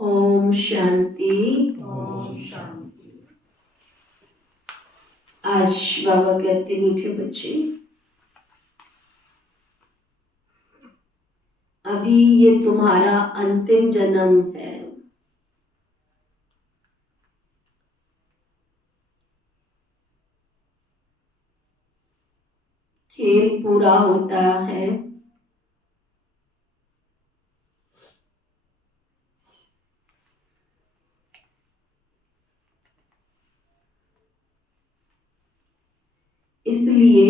ओम शांति। ओम शांति। आज बाबा कहते मीठे बच्चे, अभी ये तुम्हारा अंतिम जन्म है। खेल पूरा होता है, इसलिए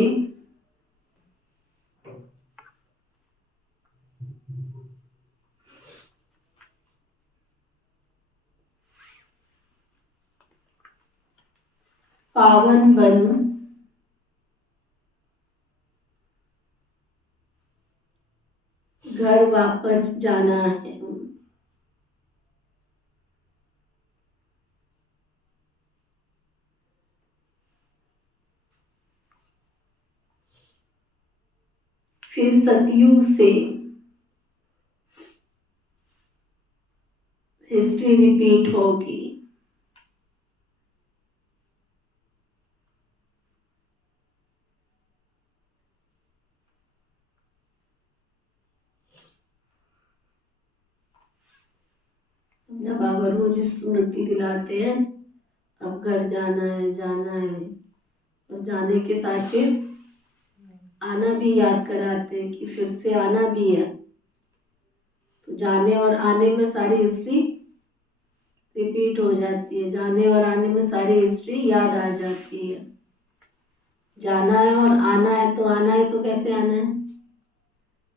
पावन बन घर वापस जाना है। फिर सतयुग से हिस्ट्री रिपीट होगी। जब बाबा रोज स्मृति दिलाते हैं, अब घर जाना है, जाना है, और जाने के साथ फिर आना भी याद कराते हैं कि फिर से आना भी है। तो जाने और आने में सारी हिस्ट्री रिपीट हो जाती है, जाने और आने में सारी हिस्ट्री याद आ जाती है। जाना है और आना है, तो आना है तो कैसे आना है?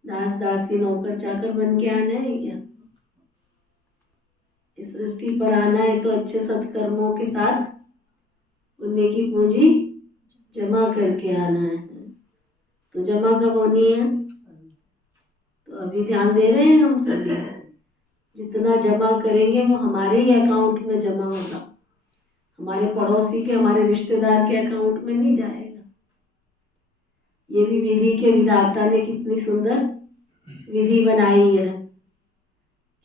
दास दासी नौकर चाकर बन के आना है क्या? इस सृष्टि पर आना है तो अच्छे सत्कर्मों के साथ पुण्य की पूंजी जमा करके आना है। तो जमा कब होनी है? तो अभी ध्यान दे रहे हैं हम सभी। जितना जमा करेंगे वो हमारे ही अकाउंट में जमा होगा, हमारे पड़ोसी के, हमारे रिश्तेदार के अकाउंट में नहीं जाएगा। ये भी विधि के विधाता ने कितनी सुंदर विधि बनाई है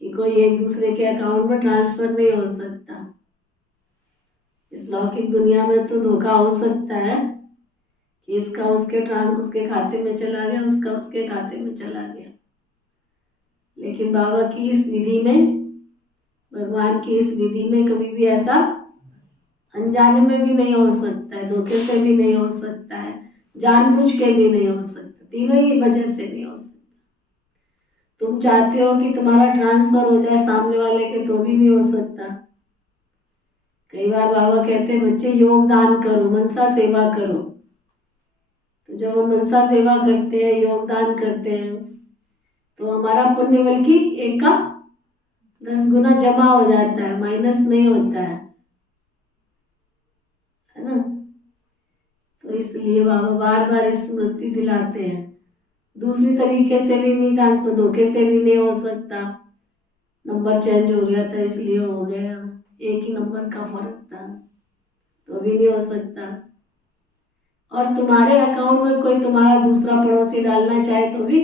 कि कोई एक दूसरे के अकाउंट में ट्रांसफर नहीं हो सकता। इस लौकिक दुनिया में तो धोखा हो सकता है कि इसका उसके खाते में चला गया, उसका उसके खाते में चला गया। लेकिन बाबा की इस विधि में, भगवान की इस विधि में कभी भी ऐसा अनजाने में भी नहीं हो सकता है, धोखे से भी नहीं हो सकता है, जानबूझ के भी नहीं हो सकता, तीनों ही वजह से नहीं हो सकता। तुम चाहते हो कि तुम्हारा ट्रांसफर हो जाए सामने वाले के, तो भी नहीं हो सकता। कई बार बाबा कहते हैं बच्चे योगदान करो, मनसा सेवा करो। तो जब हम मनसा सेवा करते हैं, योगदान करते हैं, तो हमारा पुण्य बल्कि 1 का 10 गुना जमा हो जाता है, माइनस नहीं होता है ना? तो इसलिए बाबा बार बार स्मृति दिलाते हैं। दूसरी तरीके से भी नहीं ट्रांसफर, धोखे से भी नहीं हो सकता। नंबर चेंज हो गया था इसलिए हो गया, एक ही नंबर का फर्क था, तो भी नहीं हो सकता। और तुम्हारे अकाउंट में कोई तुम्हारा दूसरा पड़ोसी डालना चाहे तो भी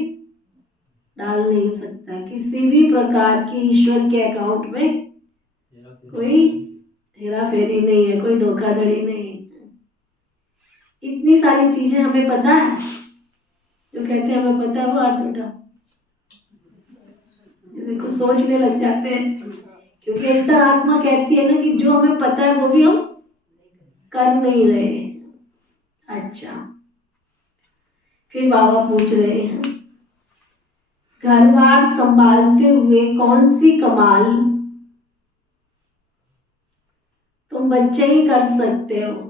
डाल नहीं सकता। किसी भी प्रकार की ईश्वर के अकाउंट में कोई हेरा फेरी नहीं है, कोई धोखाधड़ी नहीं है। इतनी सारी चीजें हमें पता है। जो कहते हैं हमें पता है वो हाथ उठा, देखो सोचने लग जाते हैं, क्योंकि अंतरात्मा कहती है ना कि जो हमें पता है वो भी हम कर नहीं रहे। अच्छा, फिर बाबा पूछ रहे हैं, घर बार संभालते हुए कौन सी कमाल तुम बच्चे ही कर सकते हो?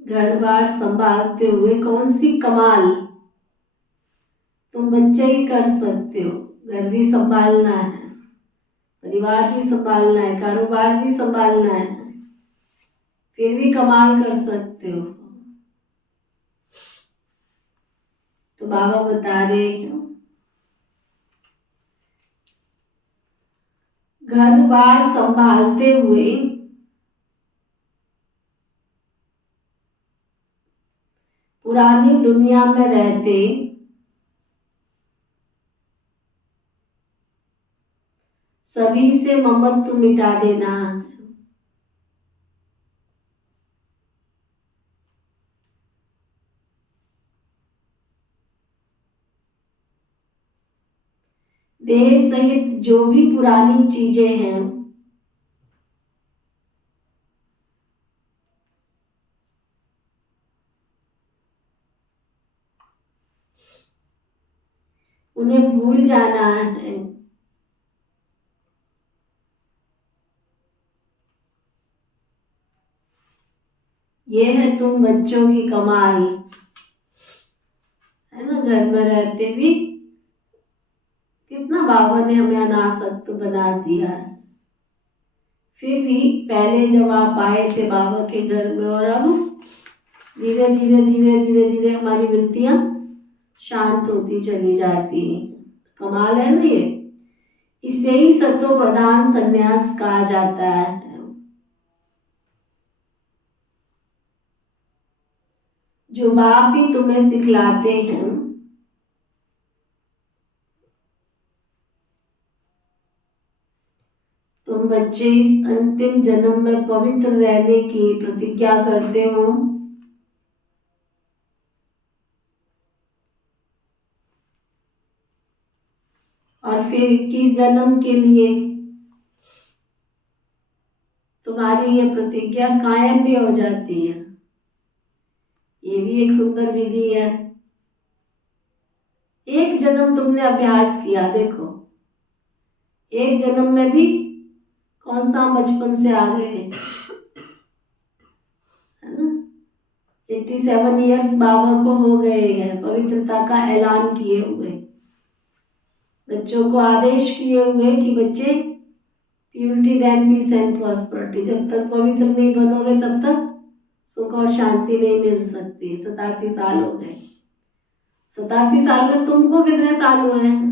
घर बार संभालते हुए कौन सी कमाल तुम बच्चे ही कर सकते हो? घर भी संभालना है, परिवार भी संभालना है, कारोबार भी संभालना है, फिर भी कमाल कर सकते हो। तो बाबा बता रहे हैं, घर बार संभालते हुए पुरानी दुनिया में रहते सभी से ममत्व मिटा देना। देह सहित जो भी पुरानी चीजें हैं उन्हें भूल जाना है। ये है तुम बच्चों की कमाई, है ना। घर में रहते भी कितना बाबा ने हमें अनासक्त बना दिया है। फिर भी पहले जब आप आए थे बाबा के घर में, और अब धीरे धीरे धीरे धीरे धीरे हमारी वृत्तियां शांत होती चली जाती हैं। कमाल है ना ये। इसे ही सत्व प्रधान संन्यास कहा जाता है। जो बाप ही तुम्हें सिखलाते हैं तुम बच्चे इस अंतिम जन्म में पवित्र रहने की प्रतिज्ञा करते हो, और फिर 21 जन्म के लिए तुम्हारी ये प्रतिज्ञा कायम भी हो जाती है। ये भी एक सुंदर विधि है। एक जन्म तुमने अभ्यास किया, देखो एक जन्म में भी कौन सा बचपन से आ गए, है ना। 87 इयर्स बाबा को हो गए हैं, पवित्रता का ऐलान किए हुए, बच्चों को आदेश किए हुए कि बच्चे purity then peace and prosperity, जब तक पवित्र नहीं बनोगे तब तक सुख और शांति नहीं मिल सकती। 87 साल हो गए। 87 साल में तुमको कितने साल हुए हैं?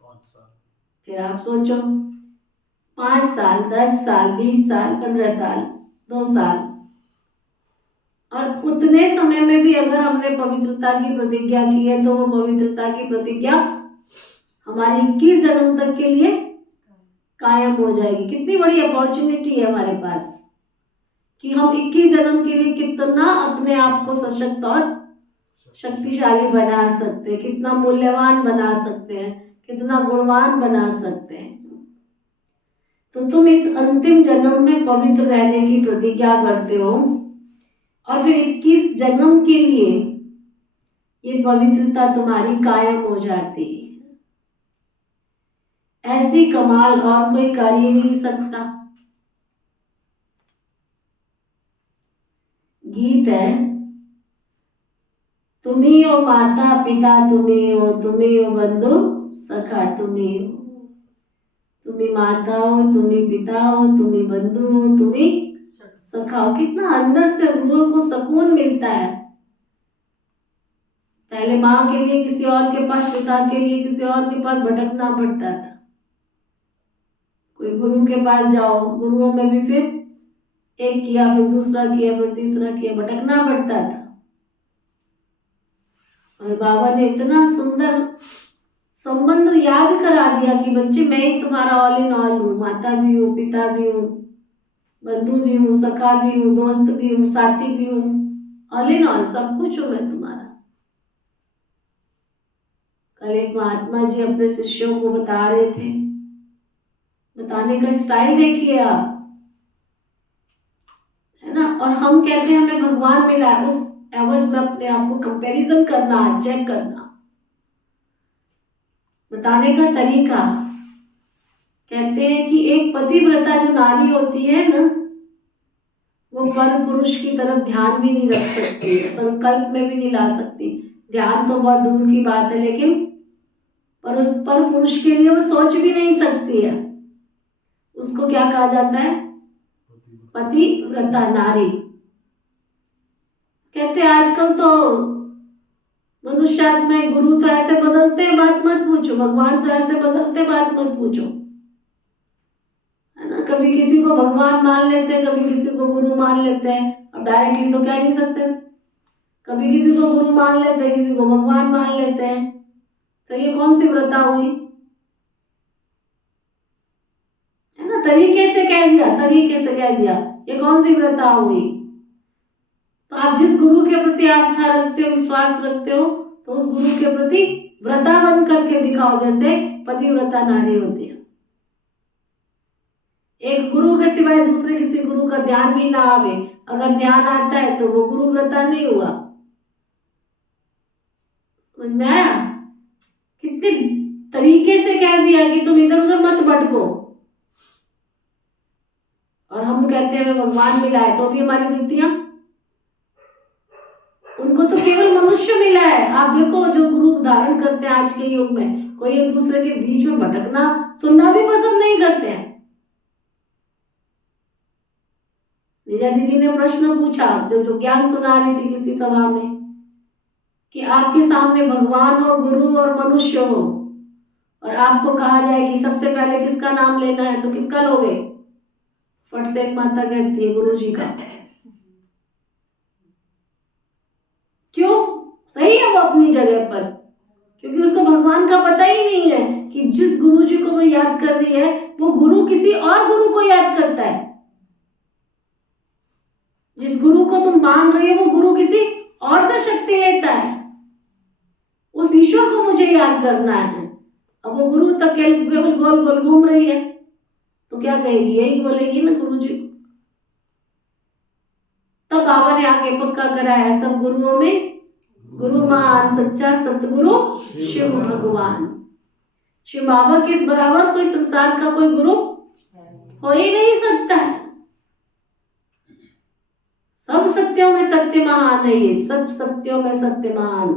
5 साल। फिर आप सोचो, 5 साल, 10 साल, 20 साल, 15 साल, 2 साल, और उतने समय में भी अगर हमने पवित्रता की प्रतिज्ञा की है तो वो पवित्रता की प्रतिज्ञा हमारी 21 जन्म तक के लिए कायम हो जाएगी। कितनी बड़ी अपॉर्चुनिटी है हमारे पास कि हम 21 जन्म के लिए कितना अपने आप को सशक्त और शक्तिशाली बना सकते हैं, कितना मूल्यवान बना सकते हैं, कितना गुणवान बना सकते हैं। तो तुम इस अंतिम जन्म में पवित्र रहने की प्रतिज्ञा करते हो, और फिर 21 जन्म के लिए ये पवित्रता तुम्हारी कायम हो जाती है। ऐसी कमाल और कोई कर ही नहीं सकता। गीत है, तुम ही हो माता पिता, तुम ही हो बंधु सखा, तुम ही हो, तुम ही माता हो, तुम ही पिता हो, तुम ही बंधु हो, तुम ही सखा हो। कितना अंदर से रूह को सुकून मिलता है। पहले माँ के लिए किसी और के पास, पिता के लिए किसी और के पास भटकना पड़ता था। कोई गुरु के पास जाओ, गुरुओं में भी फिर एक किया, फिर दूसरा किया, फिर तीसरा किया, भटकना पड़ता था। और बाबा ने इतना सुंदर संबंध याद करा दिया कि बच्चे मैं ही तुम्हारा ऑल इन ऑल हूँ, माता भी हूँ, पिता भी हूँ, बंधु भी हूँ, सखा भी हूँ, दोस्त भी हूँ, साथी भी हूँ, ऑल इन ऑल सब कुछ हूँ मैं तुम्हारा। कल एक महात्मा जी अपने शिष्यों को बता रहे थे, बताने का स्टाइल देखिए आप, है ना। और हम कहते हैं हमें भगवान मिला है, उस एवज में अपने आप को कंपैरिजन करना, चेक करना। बताने का तरीका, कहते हैं कि एक पतिव्रता जो नारी होती है ना, वो पर पुरुष की तरफ ध्यान भी नहीं रख सकती है, संकल्प में भी नहीं ला सकती। ध्यान तो बहुत दूर की बात है, लेकिन पर उस पर पुरुष के लिए वो सोच भी नहीं सकती है। उसको क्या कहा जाता है? पतिव्रता नारी। कहते आजकल तो मनुष्यात्मा में गुरु तो ऐसे बदलते हैं बात मत पूछो, भगवान तो ऐसे बदलते बात मत पूछो, है ना। कभी किसी को भगवान मान लेते हैं, कभी किसी को गुरु मान लेते हैं। अब डायरेक्टली तो कह नहीं सकते कभी किसी को गुरु मान लेते हैं, किसी को भगवान मान लेते हैं। तो ये कौन सी व्रता हुई? है ना, तरीके से कह दिया, तरीके से कह दिया, ये कौन सी व्रता हुई? तो आप जिस गुरु के प्रति आस्था रखते हो, विश्वास रखते हो, तो उस गुरु के प्रति व्रता बन करके दिखाओ, जैसे पतिव्रता नारी होती है। एक गुरु के सिवाय दूसरे किसी गुरु का ध्यान भी ना आवे, अगर ध्यान आता है तो वो गुरु व्रता नहीं हुआ। समझ में आया? कितने तरीके से कह दिया कि तुम इधर उधर मत भटको। और हम कहते हैं हमें भगवान मिला है, तो भी हमारी वृत्तियां, उनको तो केवल मनुष्य मिला है। आप देखो जो गुरु धारण करते हैं आज के युग में, कोई एक दूसरे के बीच में भटकना सुनना भी पसंद नहीं करते हैं। निजा दीदी ने प्रश्न पूछा, जो ज्ञान सुना रही थी किसी सभा में, कि आपके सामने भगवान हो, गुरु और मनुष्य हो, और आपको कहा जाए कि सबसे पहले किसका नाम लेना है, तो किसका लोगे? फट से एक माता कहती है गुरु जी का। क्यों? सही है वो अपनी जगह पर, क्योंकि उसको भगवान का पता ही नहीं है कि जिस गुरु जी को वो याद कर रही है, वो गुरु किसी और गुरु को याद करता है। जिस गुरु को तुम मान रही हो, वो गुरु किसी और से शक्ति लेता है। उस ईश्वर को मुझे याद करना है। अब वो गुरु तक केवल गोल गोल घूम रही है, तो क्या कहेगी? यही बोलेगी ना गुरु जी। तब बाबा ने आके पक्का कराया, सब गुरुओं में गुरु महान सच्चा सतगुरु शिव भगवान। शिव बाबा के बराबर कोई संसार का कोई गुरु हो ही नहीं सकता है। सब सत्यों में सत्य महान है ये, सब सत्यों में सत्य महान।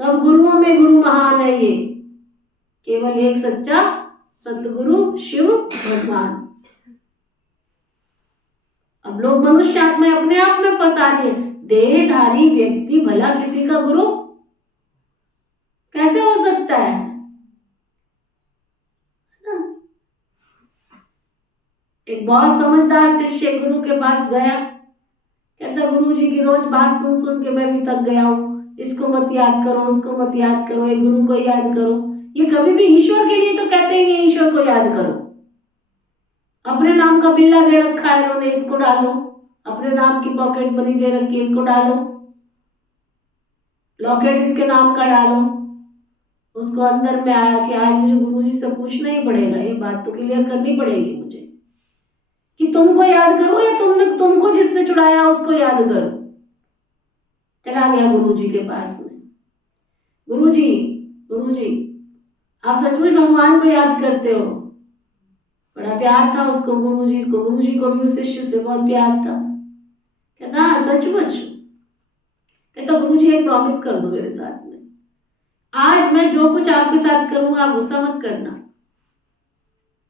सब गुरुओं में गुरु महान है ये, केवल एक सच्चा सतगुरु शिव भगवान। अब लोग मनुष्य आत्मा अपने आप में फंसा रही है। देहधारी व्यक्ति भला किसी का गुरु कैसे हो सकता है? एक बहुत समझदार शिष्य गुरु के पास गया, कहता गुरु जी की रोज बात सुन सुन के मैं भी थक गया हूँ, इसको मत याद करो, उसको मत याद करो, एक गुरु को याद करो। ये कभी भी ईश्वर के लिए तो कहते ही नहीं ईश्वर को याद करो। अपने नाम का बिल्ला दे रखा है इन्होंने, इसको डालो। अपने नाम की पॉकेट मनी दे रखी है, इसको डालो। लॉकेट इसके नाम का डालो। उसको अंदर में आया कि आज मुझे गुरुजी से पूछना ही पड़ेगा, ये बात तो क्लियर करनी पड़ेगी मुझे कि तुमको याद करो या तुमको जिसने चुराया उसको याद करो। चला गया गुरुजी के पास में। गुरुजी आप सचमुच भगवान को याद करते हो? बड़ा प्यार था उसको गुरुजी को भी उस शिष्य से बहुत प्यार था। कहता हाँ सचमुच। कहता गुरुजी एक प्रॉमिस कर दो मेरे साथ में, आज मैं जो कुछ आपके साथ करूंगा आप गुस्सा मत करना।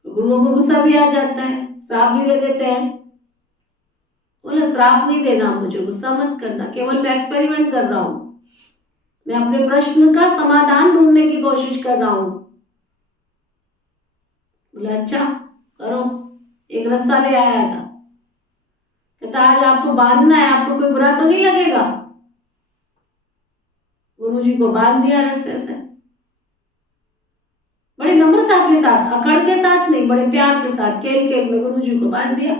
गुरुओं को गुस्सा भी आ जाता है, श्राप भी दे देते हैं। बोला श्राप नहीं देना मुझे, गुस्सा मत करना, केवल मैं एक्सपेरिमेंट कर रहा हूं, मैं अपने प्रश्न का समाधान ढूंढने की कोशिश कर रहा हूं। बोला अच्छा करो। एक रस्सा ले आया था, कहता आज आपको बांधना है, आपको कोई बुरा तो नहीं लगेगा? गुरुजी को बांध दिया रस्से से, बड़ी नम्रता के साथ, अकड़ के साथ नहीं, बड़े प्यार के साथ, खेल खेल में गुरुजी को बांध दिया।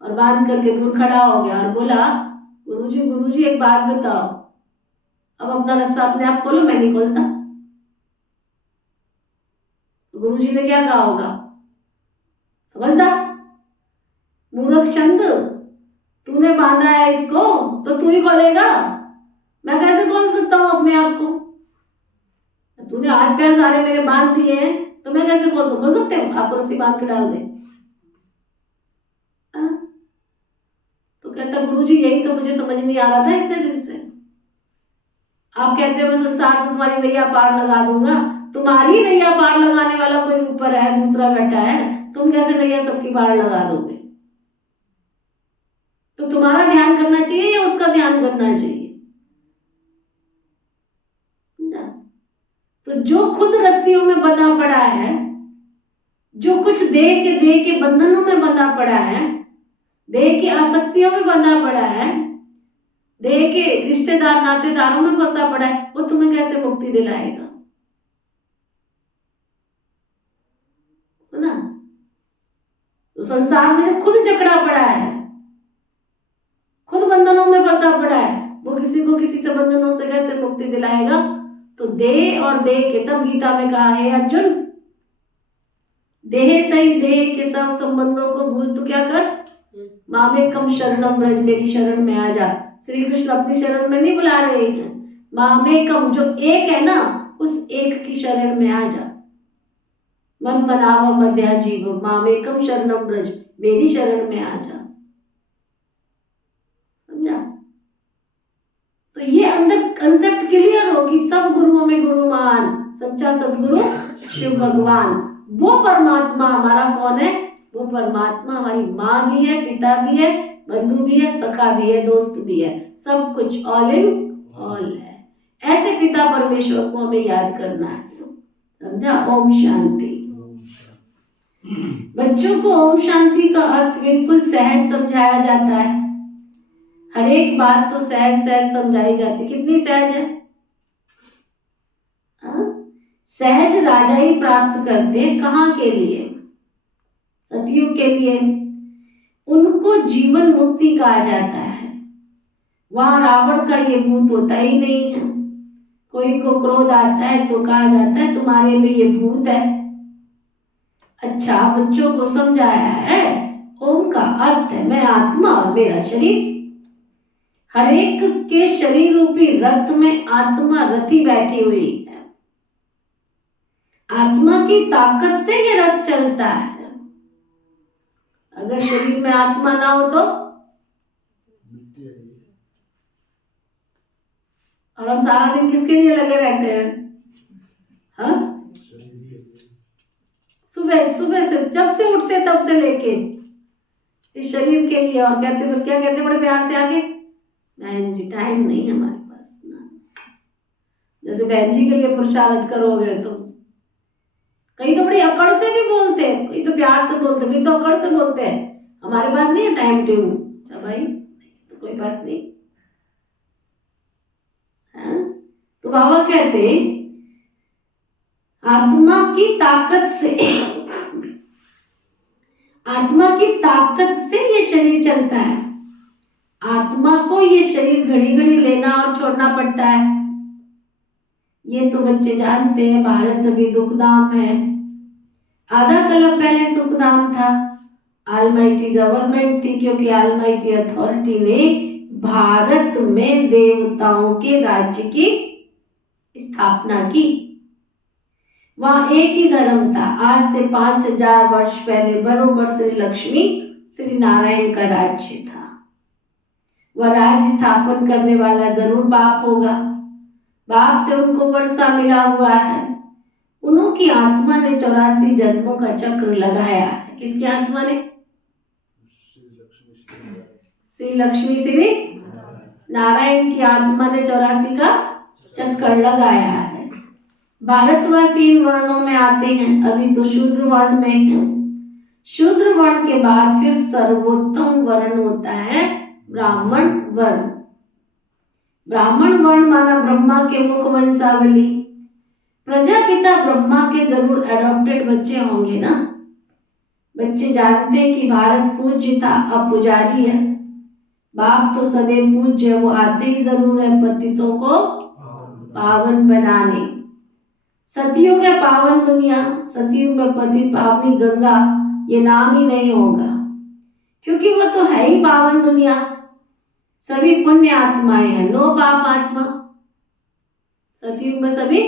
और बांध करके दूर खड़ा हो गया और बोला गुरुजी एक बात बताओ, अब अपना रस्सा अपने आप खोलो, मैं नहीं खोलता। गुरुजी ने क्या कहा होगा? समझदार मूर्ख चंद, तूने बांधा है इसको तो तू ही खोलेगा, मैं कैसे खोल सकता हूं अपने आप को? तूने हाथ पैर सारे मेरे बांध दिए हैं तो मैं कैसे खोल सकते हो? आपको रस्सी बांध के डाल दे। तो कहता गुरुजी यही तो मुझे समझ नहीं आ रहा था इतने दिन से। आप कहते हो मैं संसार से तुम्हारी नैया पार लगा दूंगा, तुम्हारी नैया पार लगाने वाला कोई ऊपर है, दूसरा बैठा है, तुम कैसे नैया सबकी पार लगा दोगे? तो तुम्हारा ध्यान करना चाहिए या उसका ध्यान करना चाहिए? तो जो खुद रस्सियों में बंधा पड़ा है, जो कुछ देह के बंधनों में बंधा पड़ा है, देह की आसक्तियों में बंधा पड़ा है, देह के रिश्तेदार नातेदारों में फंसा पड़ा है, वो तुम्हें कैसे मुक्ति दिलाएगा? सुना? तो संसार में जो खुद जकड़ा पड़ा है, खुद बंधनों में फंसा पड़ा है, वो किसी को किसी से बंधनों से कैसे मुक्ति दिलाएगा? तो देह और देह के, तब गीता में कहा है अर्जुन, देह सही देह के सब संबंधों को भूल तू क्या कर, मामेकम शरणम ब्रज, मेरी शरण में आ जा। श्री कृष्ण अपनी शरण में नहीं बुला रहे हैं, मामेकम जो एक है ना, उस एक की शरण में आ जा। मन मनाव मध्या जीव, मामेकम शरणम ब्रज, मेरी शरण में आ जा। समझा? तो ये अंदर कंसेप्ट क्लियर हो कि सब गुरुओं में गुरु महान, सच्चा सदगुरु शिव भगवान। वो परमात्मा हमारा कौन है? वो परमात्मा हमारी माँ भी है, पिता भी है, बंधु भी है, सखा भी है, दोस्त भी है, सब कुछ ऑल इन ऑल है। ऐसे पिता परमेश्वर को हमें याद करना है। समझा? ओम शांति। बच्चों को ओम शांति का अर्थ बिल्कुल सहज समझाया जाता है। हर एक बात तो सहज सहज समझाई जाती। कितनी सहज है? सहज राजाई प्राप्त करते हैं, कहाँ के लिए? सतयुग के लिए। उनको जीवन मुक्ति कहा जाता है। वहां रावण का ये भूत होता ही नहीं है। कोई को क्रोध आता है तो कहा जाता है तुम्हारे में ये भूत है। अच्छा, बच्चों को समझाया है ओम का अर्थ है मैं आत्मा और मेरा शरीर। हर एक के शरीर रूपी रथ में आत्मा रथी बैठी हुई है। आत्मा की ताकत से ये रथ चलता है। अगर शरीर में आत्मा ना हो तो, और हम सारा दिन किसके लिए लगे रहते हैं? हाँ, सुबह सुबह से जब से उठते तब से लेके इस शरीर के लिए। और कहते क्या कहते बड़े प्यार से आगे, बहन जी टाइम नहीं है हमारे पास ना। जैसे बहन जी के लिए पुरुषार्थ करोगे तो कई तो बड़ी अकड़ से भी बोलते हैं, कई तो प्यार से बोलते हैं, कई तो अकड़ से बोलते हैं हमारे पास नहीं है टाइम ट्यून। अच्छा भाई, तो कोई बात नहीं है। तो बाबा कहते आत्मा की ताकत से, आत्मा की ताकत से ये शरीर चलता है। आत्मा को ये शरीर घड़ी घड़ी लेना और छोड़ना पड़ता है। ये तो बच्चे जानते हैं। भारत अभी दुखधाम है। आधा कलप पहले सुखधाम था। आलमाइटी गवर्नमेंट थी, क्योंकि आलमाइटी अथॉरिटी ने भारत में देवताओं के राज्य की स्थापना की। वहां एक ही धर्म था। आज से 5000 वर्ष पहले बरोबर श्री लक्ष्मी श्री नारायण का राज्य था। वह राज्य स्थापन करने वाला जरूर बाप होगा। बाप से उनको वर्षा मिला हुआ है। उनकी आत्मा ने 84 जन्मों का चक्र लगाया है। किसकी आत्मा ने? श्री लक्ष्मी श्री नारायण की आत्मा ने 84 का चक्कर लगाया है। भारतवासी इन वर्णों में आते हैं। अभी तो शूद्र वर्ण में है। शूद्र वर्ण के बाद फिर सर्वोत्तम वर्ण होता है ब्राह्मण वर्ण। ब्राह्मण वर्ण माना ब्रह्मा के मुख वंशावली। प्रजापिता ब्रह्मा के जरूर एडॉप्टेड बच्चे होंगे ना। बच्चे जानते हैं कि भारत पूज्य था, अब पुजारी है। बाप तो सदैव पूज्य, वो आते ही जरूर है पतितों को पावन बनाने। सतयुग है पावन दुनिया। सतयुग में पति पावनी गंगा ये नाम ही नहीं होगा, क्योंकि वो तो है ही पावन दुनिया। सभी पुण्य आत्माएं हैं, नो पाप आत्मा। सतयुग में सभी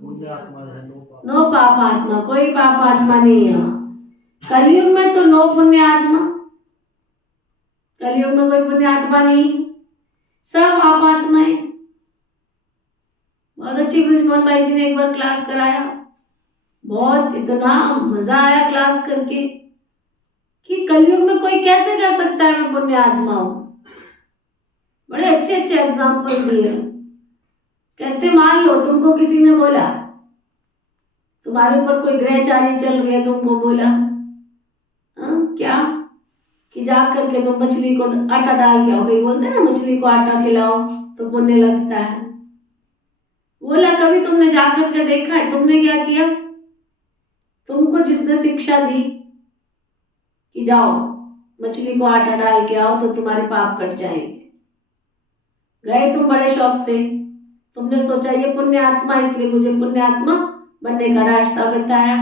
नो पाप आत्मा, कोई पाप आत्मा नहीं है। कलयुग में तो नो पुण्य आत्मा। कलयुग में कोई पुण्य आत्मा नहीं, सब पाप आत्माएं। बहुत अच्छी ब्रिजमोहन भाई जी ने एक बार क्लास कराया। बहुत इतना मजा आया क्लास करके कि कलयुग में कोई कैसे कह सकता है मैं पुण्य आत्मा हूं। बड़े अच्छे अच्छे एग्जाम्पल दिए। कहते मान लो तुमको किसी ने बोला, तुम्हारे ऊपर कोई ग्रहचारी चल रही है, तुमको बोला क्या कि जा करके तुम मछली को आटा डाल के आओ। कहीं बोलते हैं ना मछली को आटा खिलाओ तो पुण्य लगता है। बोला कभी तुमने जा करके देखा है? तुमने क्या किया? तुमको जिसने शिक्षा दी कि जाओ मछली को आटा डाल के आओ तो तुम्हारे पाप कट जाएंगे, गए तुम बड़े शौक से, तुमने सोचा ये पुण्य आत्मा इसलिए मुझे पुण्य आत्मा बनने का रास्ता बताया,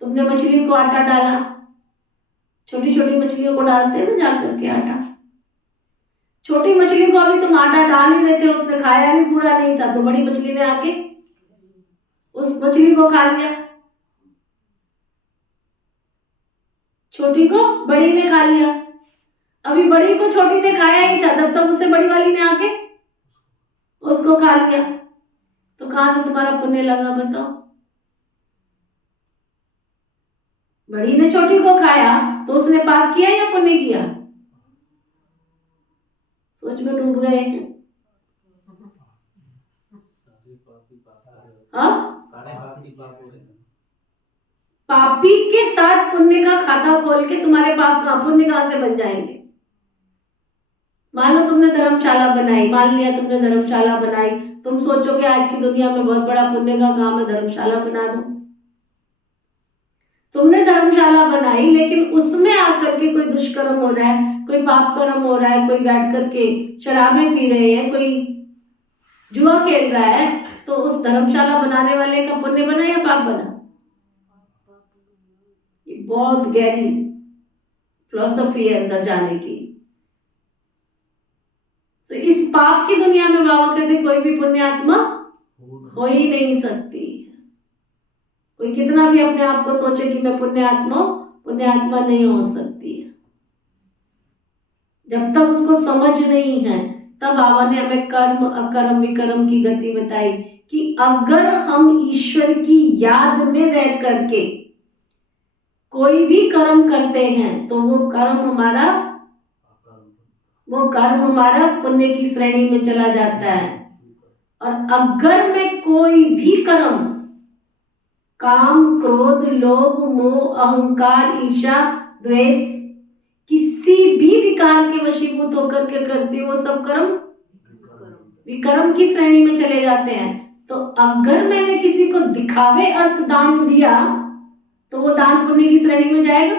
तुमने मछली को आटा डाला। छोटी छोटी मछलियों को डालते हैं ना जा करके आटा। छोटी मछली को अभी तुम आटा डाल ही रहे थे, उसने खाया भी पूरा नहीं था, तो बड़ी मछली ने आके उस मछली को खा लिया। छोटी को बड़ी ने खा लिया। अभी बड़ी को छोटी ने खाया ही था, तब तक उसे बड़ी वाली ने आके उसको खा लिया। तो कहां से तुम्हारा पुण्य लगा बताओ? बड़ी ने छोटी को खाया तो उसने पाप किया या पुण्य किया? सोच में डूब गए हैं। पापी के साथ पुण्य का खाता खोल के तुम्हारे पाप का पुण्य कहां से बन जाएंगे? मान लो तुमने धर्मशाला बनाई, मान लिया तुमने धर्मशाला बनाई, तुम सोचोगे आज की दुनिया में बहुत बड़ा पुण्य का काम है, धर्मशाला बना दो। तुमने धर्मशाला बनाई लेकिन उसमें आकर के कोई दुष्कर्म हो रहा है, कोई पाप कर्म हो रहा है, कोई बैठ करके शराबें पी रहे हैं, कोई जुआ खेल रहा है, तो उस धर्मशाला बनाने वाले का पुण्य बना या पाप बना? ये बहुत गहरी फिलॉसफी है अंदर जाने की। तो इस पाप की दुनिया में बाबा कहते कोई भी पुण्यात्मा हो ही नहीं सकती। कोई कितना भी अपने आप को सोचे कि मैं पुण्यात्मा नहीं हो सकती है। जब तक उसको समझ नहीं है, तब बाबा ने हमें कर्म अकर्म विकर्म की गति बताई कि अगर हम ईश्वर की याद में रह करके कोई भी कर्म करते हैं तो वो कर्म हमारा पुण्य की श्रेणी में चला जाता है। और अगर मैं कोई भी कर्म काम क्रोध लोभ मोह अहंकार ईर्ष्या द्वेष किसी भी विकार के वशीभूत होकर के करती हूँ, वो सब कर्म विकर्म की श्रेणी में चले जाते हैं। तो अगर मैंने किसी को दिखावे अर्थ दान दिया तो वो दान पुण्य की श्रेणी में जाएगा।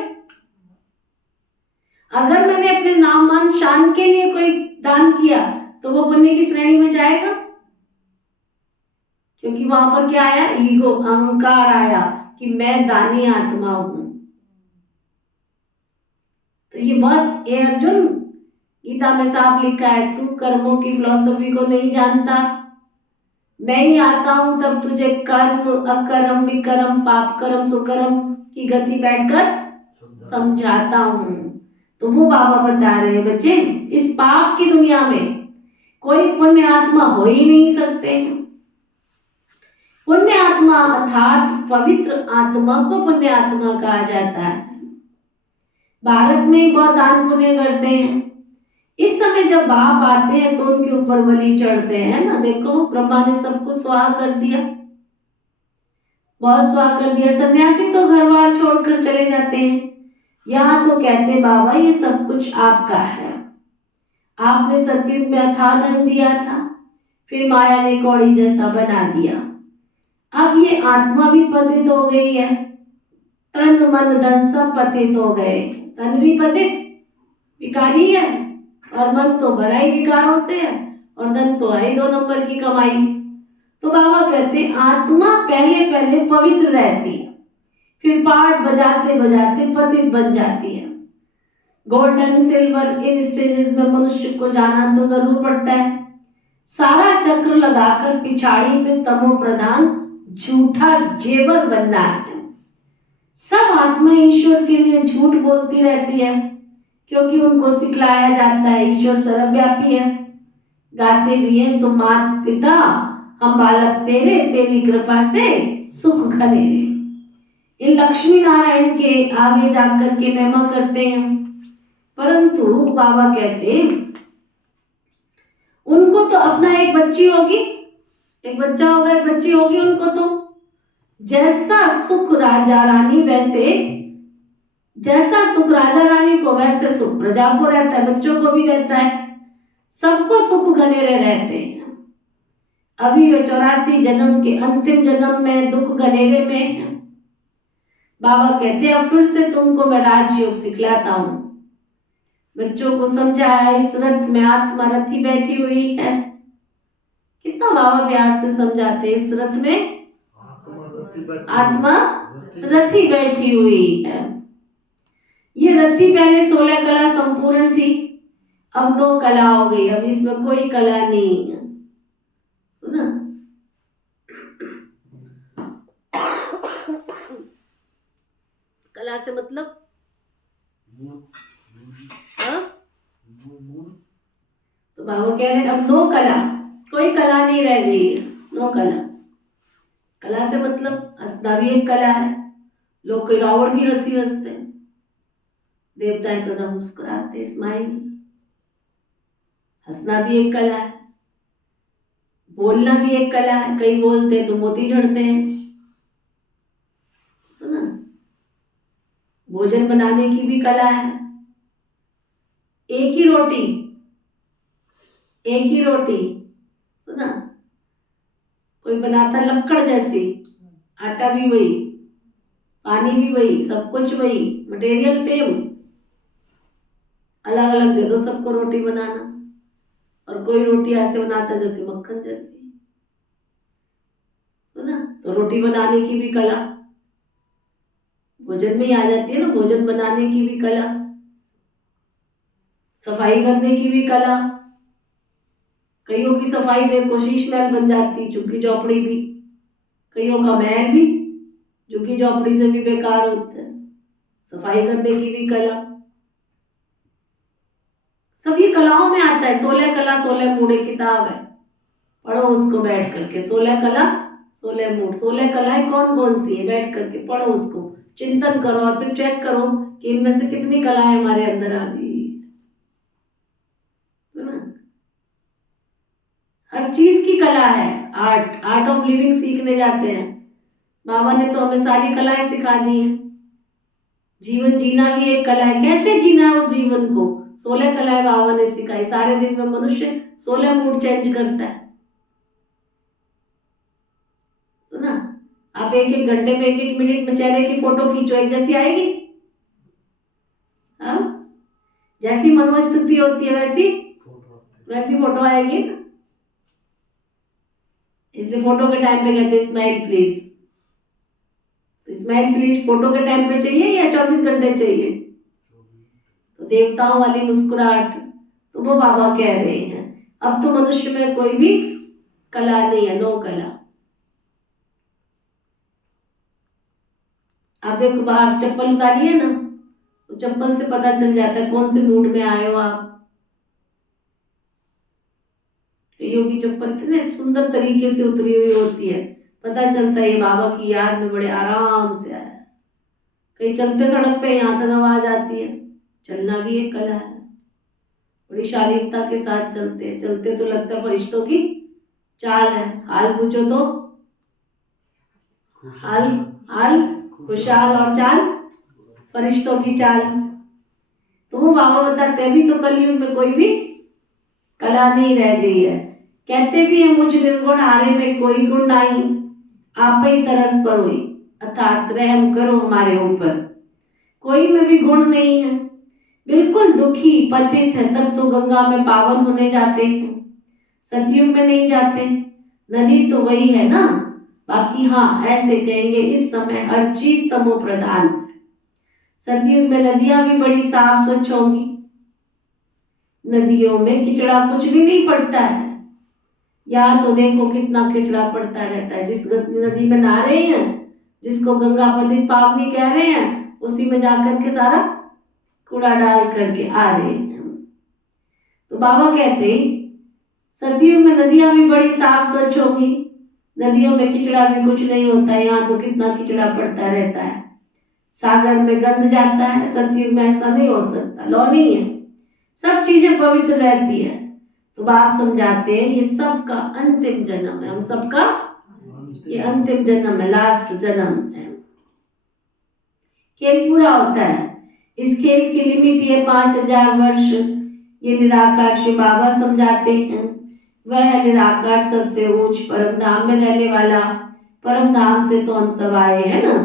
अगर मैंने अपने नाम मान शान के लिए कोई दान किया तो वो पुण्य की श्रेणी में जाएगा, क्योंकि वहां पर क्या आया? ईगो, अहंकार आया कि मैं दानी आत्मा हूं। तो ये बात ये अर्जुन गीता में साफ लिखा है, तू कर्मों की फिलॉसफी को नहीं जानता, मैं ही आता हूं तब तुझे कर्म अकर्म विकर्म पाप कर्म सुकर्म की गति बैठकर समझाता हूं। तो वो बाबा बता रहे हैं बच्चे, इस पाप की दुनिया में कोई पुण्य आत्मा हो ही नहीं सकते हैं। पुण्य आत्मा अर्थात पवित्र आत्मा को पुण्य आत्मा कहा जाता है। भारत में बहुत दान पुण्य करते हैं। इस समय जब बाप आते हैं तो उनके ऊपर बलि चढ़ते हैं ना। देखो ब्रह्मा ने सब कुछ स्वाहा कर दिया, बहुत स्वाहा कर दिया। सन्यासी तो घर बार छोड़कर चले जाते हैं, यहाँ तो कहते बाबा ये सब कुछ आपका है, आपने सतयुग में अथाह धन दिया था, फिर माया ने कौड़ी जैसा बना दिया। अब ये आत्मा भी पतित हो गई है, तन मन धन सब पतित हो गए। तन भी पतित विकारी है और मन तो भरा ही विकारों से है, और धन तो है ही 2 नंबर की कमाई। तो बाबा कहते आत्मा पहले पहले पवित्र रहती है, फिर पाठ बजाते बजाते पतित बन जाती है। गोल्डन सिल्वर इन स्टेजेस में मनुष्य को जाना तो जरूर पड़ता है। सारा चक्र लगाकर पिछाड़ी में तमो प्रधान झूठा घेवर बनना है। सब आत्मा ईश्वर के लिए झूठ बोलती रहती है, क्योंकि उनको सिखलाया जाता है ईश्वर सर्वव्यापी है। गाते भी हैं तो मात पिता हम बालक तेरे, तेरी कृपा से सुख घरे रे। ये लक्ष्मी नारायण के आगे जाकर के महिमा करते हैं, परंतु बाबा कहते उनको तो अपना एक बच्ची होगी, एक बच्चा होगा, एक बच्ची होगी, उनको तो जैसा सुख राजा रानी वैसे जैसा सुख राजा रानी को वैसे सुख प्रजा को रहता है, बच्चों को भी रहता है, सबको सुख घनेरे रहते हैं। अभी वे 84 जन्म के अंतिम जन्म में दुख घनेरे में हैं। बाबा कहते हैं अब फिर से तुमको मैं राजयोग सिखलाता हूं। बच्चों को समझाया इस रथ में आत्मा रथी बैठी हुई है। कितना बाबा प्यार से समझाते हैं, इस रथ में आत्मा रथी बैठी हुई है। ये रथी पहले 16 कला संपूर्ण थी, अब 9 कला हो गई, अब इसमें कोई कला नहीं है। सुना? कला से मतलब हाँ? तो बाबा कह रहे हैं अब 9 कला, कोई कला नहीं रह गई है, 9 कला। कला से मतलब हंसना भी एक कला है। लोग कोई रावण की हंसी हंसते हैं, देवताएं सदा मुस्कुराते, स्माइल। हंसना भी एक कला है, बोलना भी एक कला है। कई बोलते हैं तो मोती झड़ते हैं, है ना? भोजन बनाने की भी कला है। एक ही रोटी, सुना? कोई बनाता लक्कड़ जैसी, आटा भी वही, पानी भी वही, सब कुछ वही, मटेरियल सेम, अलग अलग दे दो सबको रोटी बनाना। और कोई रोटी ऐसे बनाता जैसे मक्खन जैसी, सुना? तो रोटी बनाने की भी कला भोजन में ही आ जाती है ना, भोजन बनाने की भी कला, सफाई करने की भी कला। कईयों की सफाई देखो शीश महल बन जाती, झुग्गी झोपड़ी भी, कईयों का महल भी झुग्गी झोपड़ी से भी बेकार होता है। सफाई करने की भी कला, सभी कलाओं में आता है। 16 कला 16 मूढ़ किताब है, पढ़ो उसको बैठ करके। 16 कला 16 मूढ़, 16 कलाएं कौन कौन सी है, बैठ करके पढ़ो उसको, चिंतन करो और फिर चेक करो कि इनमें से कितनी कलाएं हमारे अंदर आ गई। हर चीज की कला है। आर्ट ऑफ लिविंग सीखने जाते हैं, बाबा ने तो हमें सारी कलाएं सिखा दी हैं। जीवन जीना भी एक कला है, कैसे जीना है उस जीवन को, 16 कलाएं बाबा ने सिखाई। सारे दिन में मनुष्य 16 मूड चेंज करता है, सुना? आप एक एक घंटे में, एक एक मिनट में चेहरे की फोटो खींचो, एक जैसी आएगी? हाँ, जैसी मनोस्थिति होती है वैसी फोटो आएगी ना। इसलिए फोटो के टाइम पे कहते हैं smile please. Smile please photo के टाइम पे चाहिए या 24 घंटे चाहिए? तो देवताओं वाली मुस्कुराहट तो वो बाबा कह रहे हैं अब तो मनुष्य में कोई भी कला नहीं है, 9 कला। आप देखो बाहर चप्पल उतारी है ना, तो चप्पल से पता चल जाता है कौन से मूड में आए हो आप। कईयों की चप्पल इतने सुंदर तरीके से उतरी हुई होती है, पता चलता है ये बाबा की याद में बड़े आराम से आया। कहीं चलते सड़क पे यहाँ तक आवाज आती है, चलना भी एक कला है। बड़ी शालीनता के साथ चलते हैं, चलते तो लगता है फरिश्तों की चाल है, हाल पूछो तो हाल खुशहाल और चाल फरिश्तों की चाल। तो वो बाबा बताते हैं अभी तो कलयुग में कोई भी कला नहीं रह गई है। कहते भी है मुझ निर्गुण हारे में कोई गुण नहीं, आप ही तरस पर हुई अर्थात रहम करो हमारे ऊपर। कोई में भी गुण नहीं है, बिल्कुल दुखी पतित है, तब तो गंगा में पावन होने जाते हैं, सतयुग में नहीं जाते। नदी तो वही है ना, बाकी हाँ ऐसे कहेंगे इस समय हर चीज तमो प्रधान। सतयुग में नदियां भी बड़ी साफ स्वच्छ होंगी, नदियों में किचड़ा कुछ भी नहीं पड़ता है। यहाँ तो देखो कितना किचड़ा पड़ता रहता है। जिस नदी में नहा रहे हैं, जिसको गंगा पतित पावनी कह रहे हैं, उसी में जाकर के सारा कूड़ा डाल करके आ रहे हैं। तो बाबा कहते सतयुग में नदियां भी बड़ी साफ स्वच्छ होगी, नदियों में किचड़ा भी कुछ नहीं होता। यहाँ तो कितना किचड़ा पड़ता रहता है, सागर में गंद जाता है। सतयुग में ऐसा नहीं हो सकता, लॉ नहीं है, सब चीजें पवित्र रहती है। तो बाप समझाते हैं ये सबका अंतिम जन्म है, हम सबका ये अंतिम जन्म है, लास्ट जन्म है। खेल पूरा होता है, इस खेल की लिमिट ये 5000 वर्ष। ये निराकार शिव बाबा समझाते हैं। वह है निराकार, सबसे ऊंच परम धाम में रहने वाला। परम धाम से तो हम सब आए हैं ना।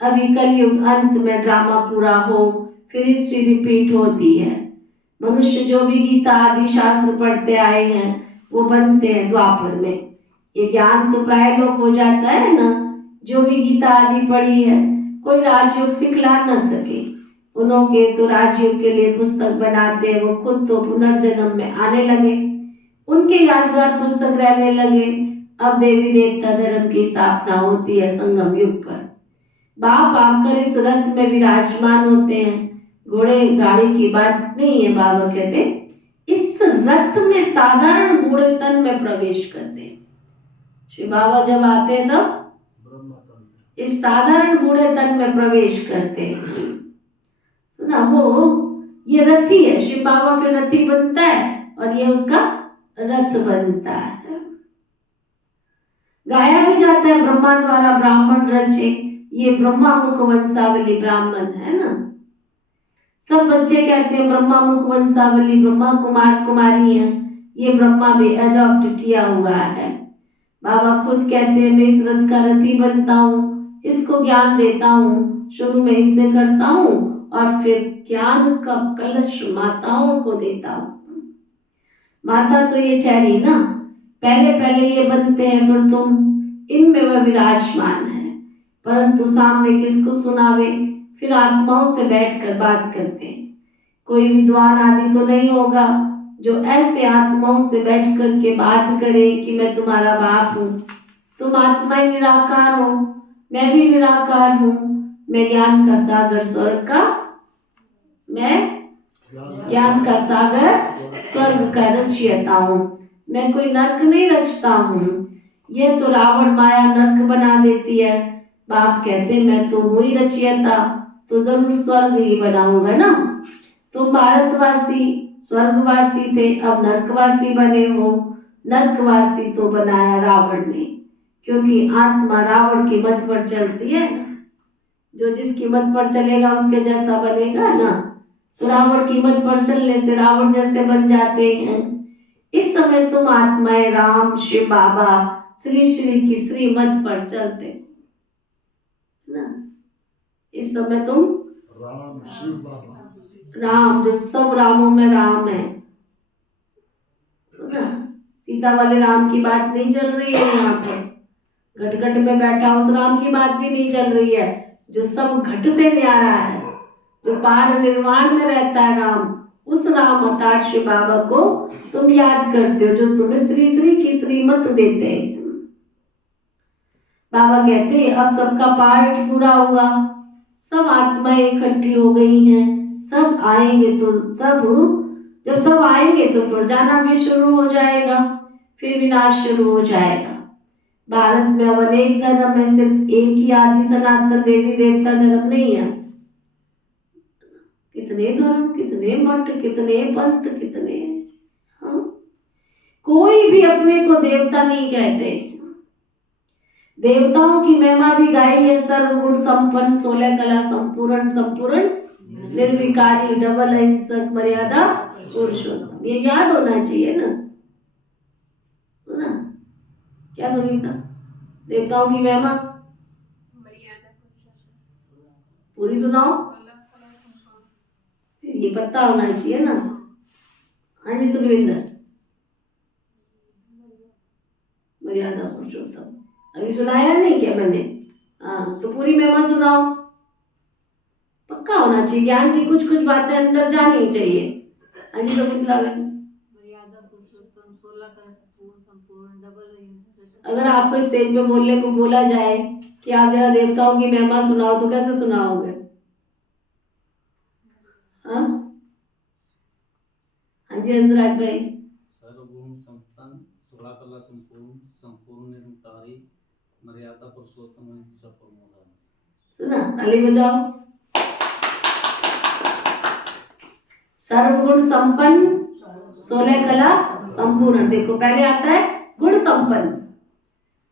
अभी कलयुग अंत में ड्रामा पूरा हो, फिर हिस्ट्री रिपीट होती है। मनुष्य जो भी गीता आदि शास्त्र पढ़ते आए हैं वो बनते हैं द्वापर में। ये ज्ञान तो प्राय लोग हो जाता है ना, जो भी गीता आदि पढ़ी है। कोई राजयोग सिखला न सके, उन्होंने तो राजयोग के लिए पुस्तक बनाते हैं। वो खुद तो पुनर्जन्म में आने लगे, उनके यादगार पुस्तक रहने लगे। अब देवी देवता धर्म की स्थापना होती है संगम युग पर। बाप आकर इस रथ में विराजमान होते हैं। घोड़े गाड़ी की बात नहीं है, बाबा कहते इस रथ में साधारण बूढ़े तन में प्रवेश करते हैं। श्री बाबा जब आते हैं तब इस साधारण बूढ़े तन में प्रवेश करते हैं। सुना, वो ये रथी है। शिव बाबा फिर रथी बनता है और ये उसका रथ बनता है। गाया भी जाता है ब्रह्मा द्वारा ब्राह्मण रचे, ये ब्रह्मा मुख वंशावली ब्राह्मण है ना। सब बच्चे कहते हैं ब्रह्मा मुख वंशावली, ब्रह्मा कुमार कुमारी हैं। ये ब्रह्मा भी अडॉप्ट किया हुआ है। बाबा खुद कहते हैं मैं इस रथ का रथी बनता हूँ, इसको ज्ञान देता हूँ, शुरू में इनसे करता हूँ और फिर ज्ञान का कलश माताओं को देता हूँ। माता तो ये ठहरी ना, पहले पहले ये बनते हैं, फिर तुम इनमें वह विराजमान है। परंतु सामने किसको सुनावे, फिर आत्माओं से बैठकर बात करते हैं। कोई विद्वान आदि तो नहीं होगा जो ऐसे आत्माओं से बैठ कर के बात करे कि मैं तुम्हारा बाप हूँ, तुम आत्माएं निराकार हो, मैं भी निराकार हूँ, मैं ज्ञान का सागर स्वर्ग का, मैं ज्ञान का सागर स्वर्ग का रचयिता हूँ, मैं कोई नर्क नहीं रचता हूँ। यह तो रावण माया नर्क बना देती है। बाप कहते मैं तो हूँ ही रचयिता, तो जरूर स्वर्ग ही बनाऊंगा ना। तुम भारतवासी स्वर्गवासी थे, अब नर्कवासी बने हो। नर्कवासी तो बनाया रावण ने, क्योंकि आत्मा रावण की मत पर चलती है ना। जो जिसकी मत पर चलेगा उसके जैसा बनेगा ना। तो रावण की मत पर चलने से रावण जैसे बन जाते हैं। इस समय तुम आत्माएं राम शिव बाबा श्री श्री की श्री मत पर चलते ना। इस समय तुम राम शिव बाबा, राम जो सब रामों में राम है ना। सीता वाले राम की बात नहीं चल रही है यहाँ पर। घट घट में बैठा उस राम की बात भी नहीं चल रही है, जो सब घट से न्यारा है, जो पार निर्वाण में रहता है राम। उस राम अवतार शिव बाबा को तुम याद करते हो, जो तुम्हें श्री श्री की श्रीमत देते हैं। बाबा कहते हैं अब सबका पार्ट पूरा हुआ, सब आत्माएं इकट्ठी हो गई हैं, सब आएंगे तो जब सब आएंगे तो फिर जाना भी शुरू हो जाएगा, फिर विनाश शुरू हो जाएगा। भारत में अब अनेक धर्म है, सिर्फ एक ही आदि सनातन देवी देवता धर्म नहीं है। कितने धर्म, कितने मठ, कितने पंथ, कितने। हाँ, कोई भी अपने को देवता नहीं कहते। देवताओं की महिमा भी गाई है, सर्वगुण संपन्न 16 कला संपूर्ण संपूर्ण निर्विकारी डबल अहिंसक मर्यादा पुरुषोत्तम। ये याद होना चाहिए ना, है ना। क्या सुनीता, देवताओं की महिमा पूरी सुनाओ, ये पता होना चाहिए ना। हाँ जी सुखविंदर, मर्यादा पुरुषोत्तम अभी सुनाया नहीं क्या मैंने? हाँ, तो पूरी महिमा सुनाओ। पक्का होना चाहिए, ज्ञान की कुछ कुछ बातें अंदर जानी चाहिए। हाँ जी सुमित्रा बहन, अगर आपको स्टेज पे बोलने को बोला जाए कि आप जरा देवताओं की महिमा सुनाओ तो कैसे सुनाओगे? हाँ जी हंसराज भाई। सर्वगुण संपन्न 16 कला संपूर्ण संपूर्ण निरंकारी मर्यादा पुरुषोत्तम अहिंसा परमोधर्म। सुना, ताली बजाओ। सर्वगुण संपन्न 16 कला संपूर्ण। देखो पहले आता है गुण संपन्न,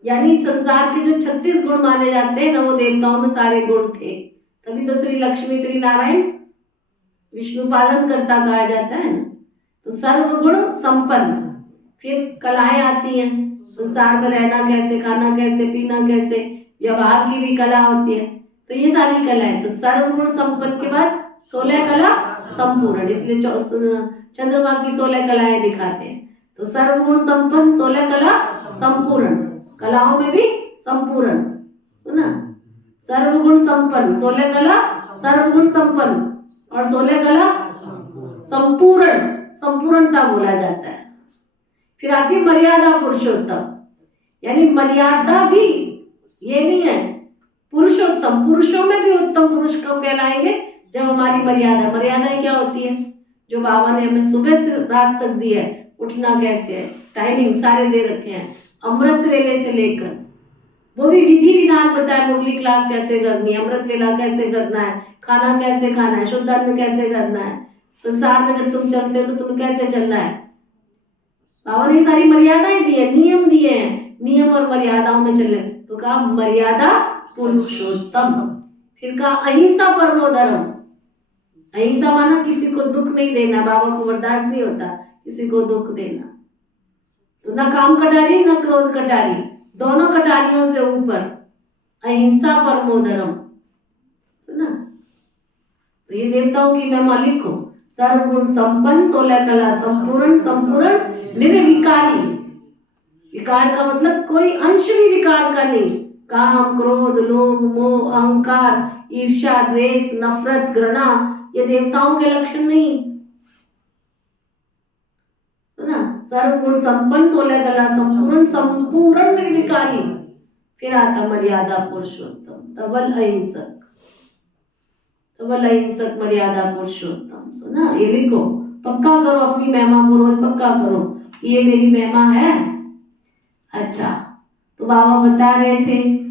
यानी संसार के जो 36 गुण माने जाते हैं ना, वो देवताओं में सारे गुण थे। तभी तो श्री लक्ष्मी श्री नारायण विष्णु पालन करता कहा जाता है ना। तो सर्वगुण संपन्न। फिर कलाएं आती हैं, संसार में रहना कैसे, खाना कैसे, पीना कैसे, व्यवहार की भी कला होती है। तो ये सारी कलाएं, तो सर्वगुण संपन्न के बाद 16 कला संपूर्ण, इसलिए चंद्रमा की 16 कलाएं दिखाते हैं। तो सर्वगुण संपन्न, 16 कला संपूर्ण, कलाओं में भी संपूर्ण, सुना, सर्वगुण संपन्न, 16 कला सर्वगुण संपन्न और 16 कला संपूर्ण, संपूर्णता बोला जाता है। फिर आती है मर्यादा पुरुषोत्तम, यानी मर्यादा भी, ये नहीं है पुरुषोत्तम, पुरुषों में भी उत्तम पुरुष कब कहलाएंगे, जब हमारी मर्यादा, मर्यादाएं क्या होती है, जो बाबा ने हमें सुबह से रात तक दी है, उठना कैसे है, टाइमिंग सारे दे रखे हैं, अमृत वेले से लेकर, वो भी विधि विधान बताया, मुरली क्लास कैसे करनी है, अमृत वेला कैसे करना है, खाना कैसे खाना है, शुद्ध अन्न कैसे करना है, संसार में जब तुम चलते हो तो तुम्हें कैसे चलना है। बाबा ने सारी मर्यादाएं दी है, नियम दिए हैं, नियम और मर्यादाओं में चलने। तो कहा मर्यादा पुरुषोत्तम। फिर कहा अहिंसा परमो धर्म। अहिंसा माना किसी को दुख नहीं देना, बाबा को बर्दाश्त नहीं होता किसी को दुख देना। तो न काम कटारी न क्रोध कटारी, दोनों कटारियों से ऊपर, अहिंसा परमो धर्म, है ना। तो ये देवताओं की महिमा लिखो, सर्वगुण संपन्न, 16 कला संपूर्ण, संपूर्ण निर्विकारी। विकार का मतलब कोई अंश भी विकार का नहीं, काम क्रोध लोभ मोह अहंकार ईर्ष्या द्वेष नफरत घृणा, ये देवताओं के लक्षण नहीं, है ना। सर्वगुण संपन्न, 16 कला संपूर्ण, संपूर्ण निर्विकारी। फिर आता मर्यादा पुरुषोत्तम, डबल अहिंसक, डबल अहिंसक मर्यादा पुरुषोत्तम। सुना, ये लिखो, पक्का करो, अपनी महिमा को रोज पक्का करो, ये मेरी महिमा है। अच्छा, तो बाबा बता रहे थे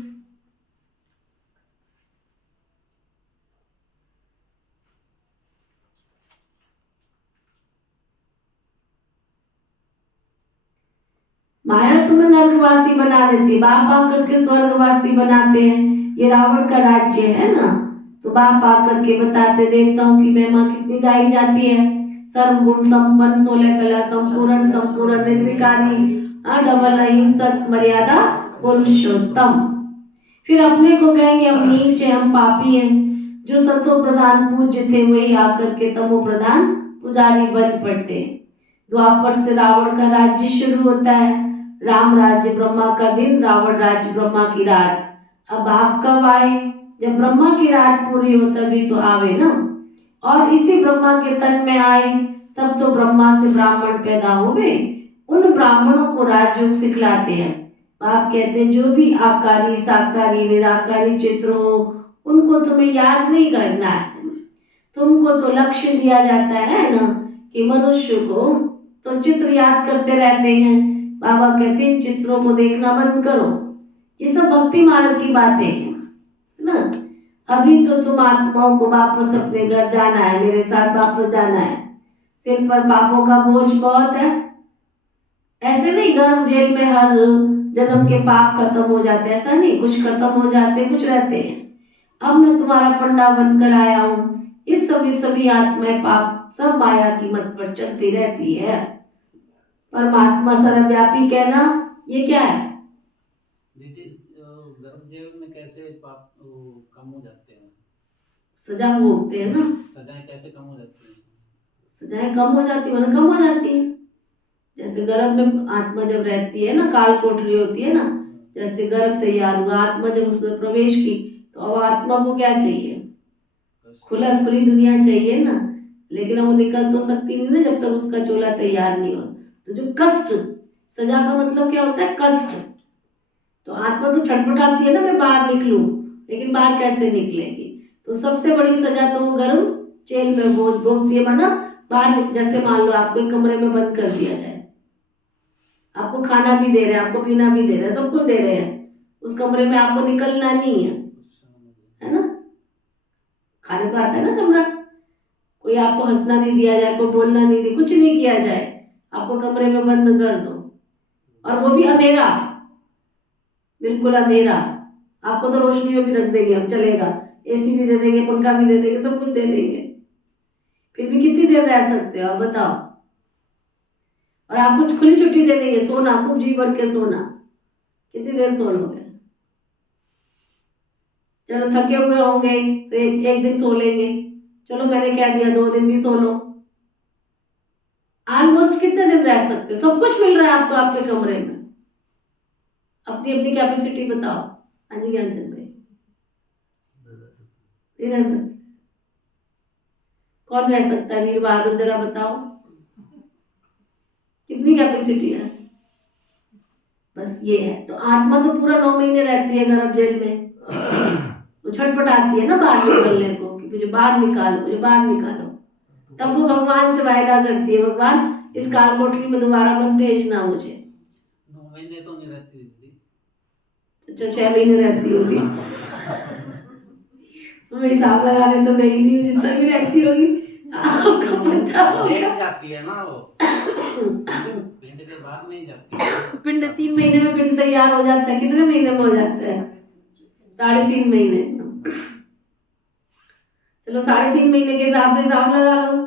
माया तुम्हें नरकवासी बना देती, बाप आकर के स्वर्गवासी बनाते हैं, ये रावण का राज्य है ना। तो बाप आकर के बताते देवताओं की महिमा कितनी गाई जाती है, सर्वगुण संपन्न, 16 कला संपूर्ण, संपूर्ण निर्विकारी, डबल अहिंसक मर्यादा पुरुषोत्तम। फिर अपने को कहेंगे हम नीच है, हम पापी हैं। जो सतो प्रधान पूज्य थे वही आकर के तमो प्रधान पुजारी बन पड़ते। द्वापर से रावण का राज्य शुरू होता है, राम राज्य ब्रह्मा का दिन, रावण राज्य ब्रह्मा की रात। अब आप कब आए, जब ब्रह्मा की रात पूरी हो तभी तो आवे ना। और इसी ब्रह्मा के तन में आए तब तो ब्रह्मा से ब्राह्मण पैदा हुए, उन ब्राह्मणों को राजयोग सिखलाते हैं। आप कहते हैं जो भी आकारी साकारी निराकारी चित्र हो उनको तुम्हें याद नहीं करना है, तुमको तो लक्ष्य दिया जाता है ना कि मनुष्य को तो चित्र याद करते रहते हैं। बाबा कहते हैं चित्रों को देखना बंद करो, ये सब भक्ति मार्ग की बातें हैं ना। अभी तो तुम आत्माओं को वापस अपने घर जाना है, मेरे साथ वापस जाना है। सिर पर पापों का बोझ बहुत है, ऐसे नहीं गर्भ जेल में हर जन्म के पाप खत्म हो जाते, ऐसा नहीं, कुछ खत्म हो जाते कुछ रहते हैं। अब मैं तुम्हारा पंडा बनकर आया हूँ, इस सभी आत्माएं पाप सब माया की मत पर चलती रहती है। परमात्मा सर्वव्यापी कहना ये क्या है? दीदी गर्भ जेल में कैसे पाप कम हो जाते हैं? सजा भोगते हैं ना। सजाएं कैसे कम हो जाती हैं? सजाएं कम हो जाती है, कम हो जाती है। जैसे गर्भ में आत्मा जब रहती है ना, काल कोठरी होती है ना, जैसे गर्भ तैयार हुआ, आत्मा जब उसमें प्रवेश की तो अब आत्मा को क्या चाहिए, खुली दुनिया चाहिए ना। लेकिन अब वो निकल तो सकती नहीं ना जब तक उसका चोला तैयार नहीं हो। तो जो कष्ट, सजा का मतलब क्या होता है, कष्ट। तो आत्मा तो छटपटाती है ना, मैं बाहर निकलूं, लेकिन बाहर कैसे निकलेगी। तो सबसे बड़ी सजा तो वो गर्भ जेल में भोगती है, माना बाहर। जैसे मान लो आपको एक कमरे में बंद कर दिया जाए, आपको खाना भी दे रहे हैं, आपको पीना भी दे रहे हैं, सब कुछ दे रहे हैं, उस कमरे में आपको निकलना नहीं है ना। खाने को आता है ना कमरा, कोई आपको हंसना नहीं दिया जाए, कोई बोलना नहीं दिया, कुछ नहीं किया जाए, आपको कमरे में बंद कर दो, और वो भी अंधेरा, बिल्कुल अंधेरा। आपको तो रोशनी में भी रख देंगे हम, चलेगा, एसी भी दे देंगे, पंखा भी दे देंगे, सब कुछ दे देंगे। फिर भी कितनी देर रह सकते हो आप बताओ। और आपको खुली छुट्टी दे देंगे, सोना खूब जी भर के सोना, कितनी देर सो लोगे? चलो थके हुए होंगे तो एक दिन सो लेंगे, चलो मैंने क्या दिया 2 दिन भी सो लो। ऑलमोस्ट कितने दिन रह सकते हो? सब कुछ मिल रहा है आपको आपके कमरे में, अपनी अपनी कैपेसिटी बताओ। हाँ जी ज्ञानचंद भाई, नहीं रह सकते? कौन रह सकता है? वीर बहादुर जरा बताओ, कितनी कैपेसिटी है? बस ये है। तो आत्मा तो पूरा 9 महीने रहती है गर्भ जेल में, वो छटपटाती है ना बाहर निकलने को कि मुझे बाहर निकालो, मुझे बाहर निकालो। तब वो भगवान से वायदा करती है, भगवान इस काल कोठरी में दोबारा मत भेजना मुझे। 9 महीने तो नहीं रहती दीदी, तो 6 महीने रहती होगी। मैं हिसाब लगाने तो गई नहीं, जितना भी रहती होगी आपको पता होगा। लेट जाती है ना वो, पिंड के बाहर नहीं जाती। पिंड 3 महीने में पिंड तैयार हो जाता है। कितने महीने में हो जाता है? 3.5 महीने। चलो 3.5 महीने के हिसाब से हिसाब लगा लो,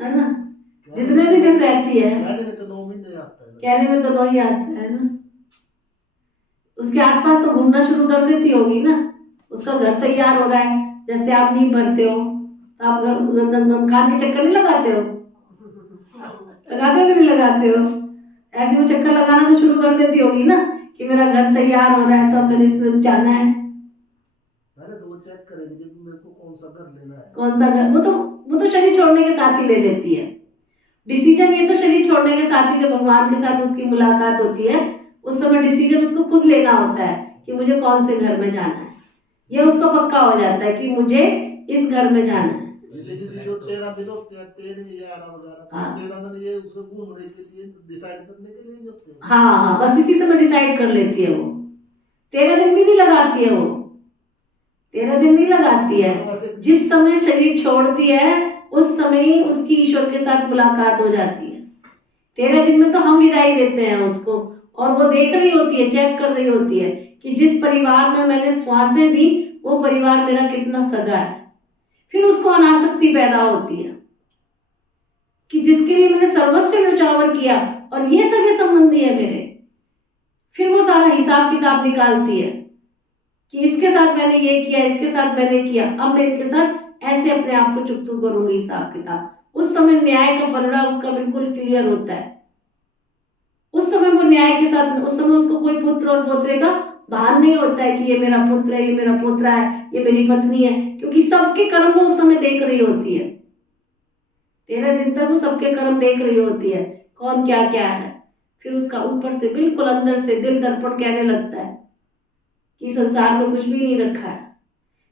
है ना? जितने भी दिन रहती है, कहने में तो 9 महीने आता है। कहने में तो 9 ही आता है ना। उसके आसपास तो घूमना शुरू कर देती होगी ना, उसका घर तैयार हो रहा है। जैसे आप नींव भरते हो तो आप खान के चक्कर नहीं लगाते हो? लगाते हो कि नहीं लगाते हो? ऐसे वो चक्कर लगाना तो शुरू कर देती होगी ना कि मेरा घर तैयार हो रहा है, तो अब मैंने इसमें जाना है। मैंने 2 चेक करेंगे कि मेरे को कौन सा घर लेना है। कौन सा घर? वो तो शरीर छोड़ने के साथ ही ले लेती है डिसीजन। ये तो शरीर छोड़ने के साथ ही जब भगवान के साथ उसकी मुलाकात होती है, उस समय डिसीजन उसको खुद लेना होता है कि मुझे कौन से घर में जाना है। ये उसको पक्का हो जाता है कि मुझे इस घर में जाना है। लेकिन जो 13 दिन होते हैं, 13 11 वगैरह, 13 दिन ये उसको घूमने के लिए डिसाइड करने के लिए होते हैं। हाँ, बस इसी समय डिसाइड कर लेती है वो। 13 दिन भी नहीं लगाती है वो, 13 दिन नहीं लगाती है। जिस समय शरीर छोड़ती है उस समय ही उसकी ईश्वर के साथ मुलाकात हो जाती है। 13 दिन में तो हम विदाई देते हैं उसको, और वो देख रही होती है, चेक कर रही होती है कि जिस परिवार में मैंने श्वासें दी वो परिवार मेरा कितना सगा है। फिर उसको अनासक्ति पैदा होती है कि जिसके लिए मैंने सर्वस्व न्यौछावर किया और ये सगे संबंधी है मेरे। फिर वो सारा हिसाब किताब निकालती है कि इसके साथ मैंने ये किया, इसके साथ मैंने किया, अब मैं इनके साथ ऐसे अपने आप को चुकतू करूंगी हिसाब किताब। उस समय न्याय का पलड़ा उसका बिल्कुल क्लियर होता है। उस समय वो न्याय के साथ, उस समय उसको कोई पुत्र और पोत्रे का भान नहीं होता है कि ये मेरा पुत्र है, ये मेरा पोत्रा है, ये मेरी पत्नी है, क्योंकि सबके कर्म वो उस समय देख रही होती है। 13 दिन तक वो सबके कर्म देख रही होती है, कौन क्या क्या है। फिर उसका ऊपर से बिल्कुल अंदर से दिल दर्पण कहने लगता है कि संसार में कुछ भी नहीं रखा है।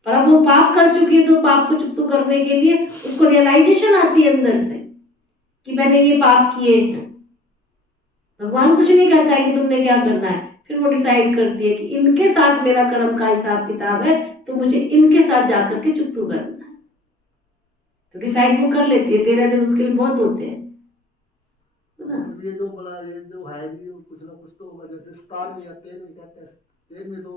पर अब वो पाप कर चुकी है, तो पाप को चुप करने के लिए उसको रियलाइजेशन आती है अंदर से कि मैंने ये पाप किए हैं। भगवान कुछ नहीं कहता है कि तुमने क्या करना है। फिर वो डिसाइड करती है कि इनके साथ मेरा कर्म का हिसाब किताब है, तो मुझे इनके साथ जाकर के चुप करना है। तो डिसाइड वो कर लेती है। 13 दिन उसके लिए बहुत होते हैं। ये जो बड़ा ये जो है ये कुछ ना कुछ तो वजह से स्टार में या 13 कहते हैं, 13 तो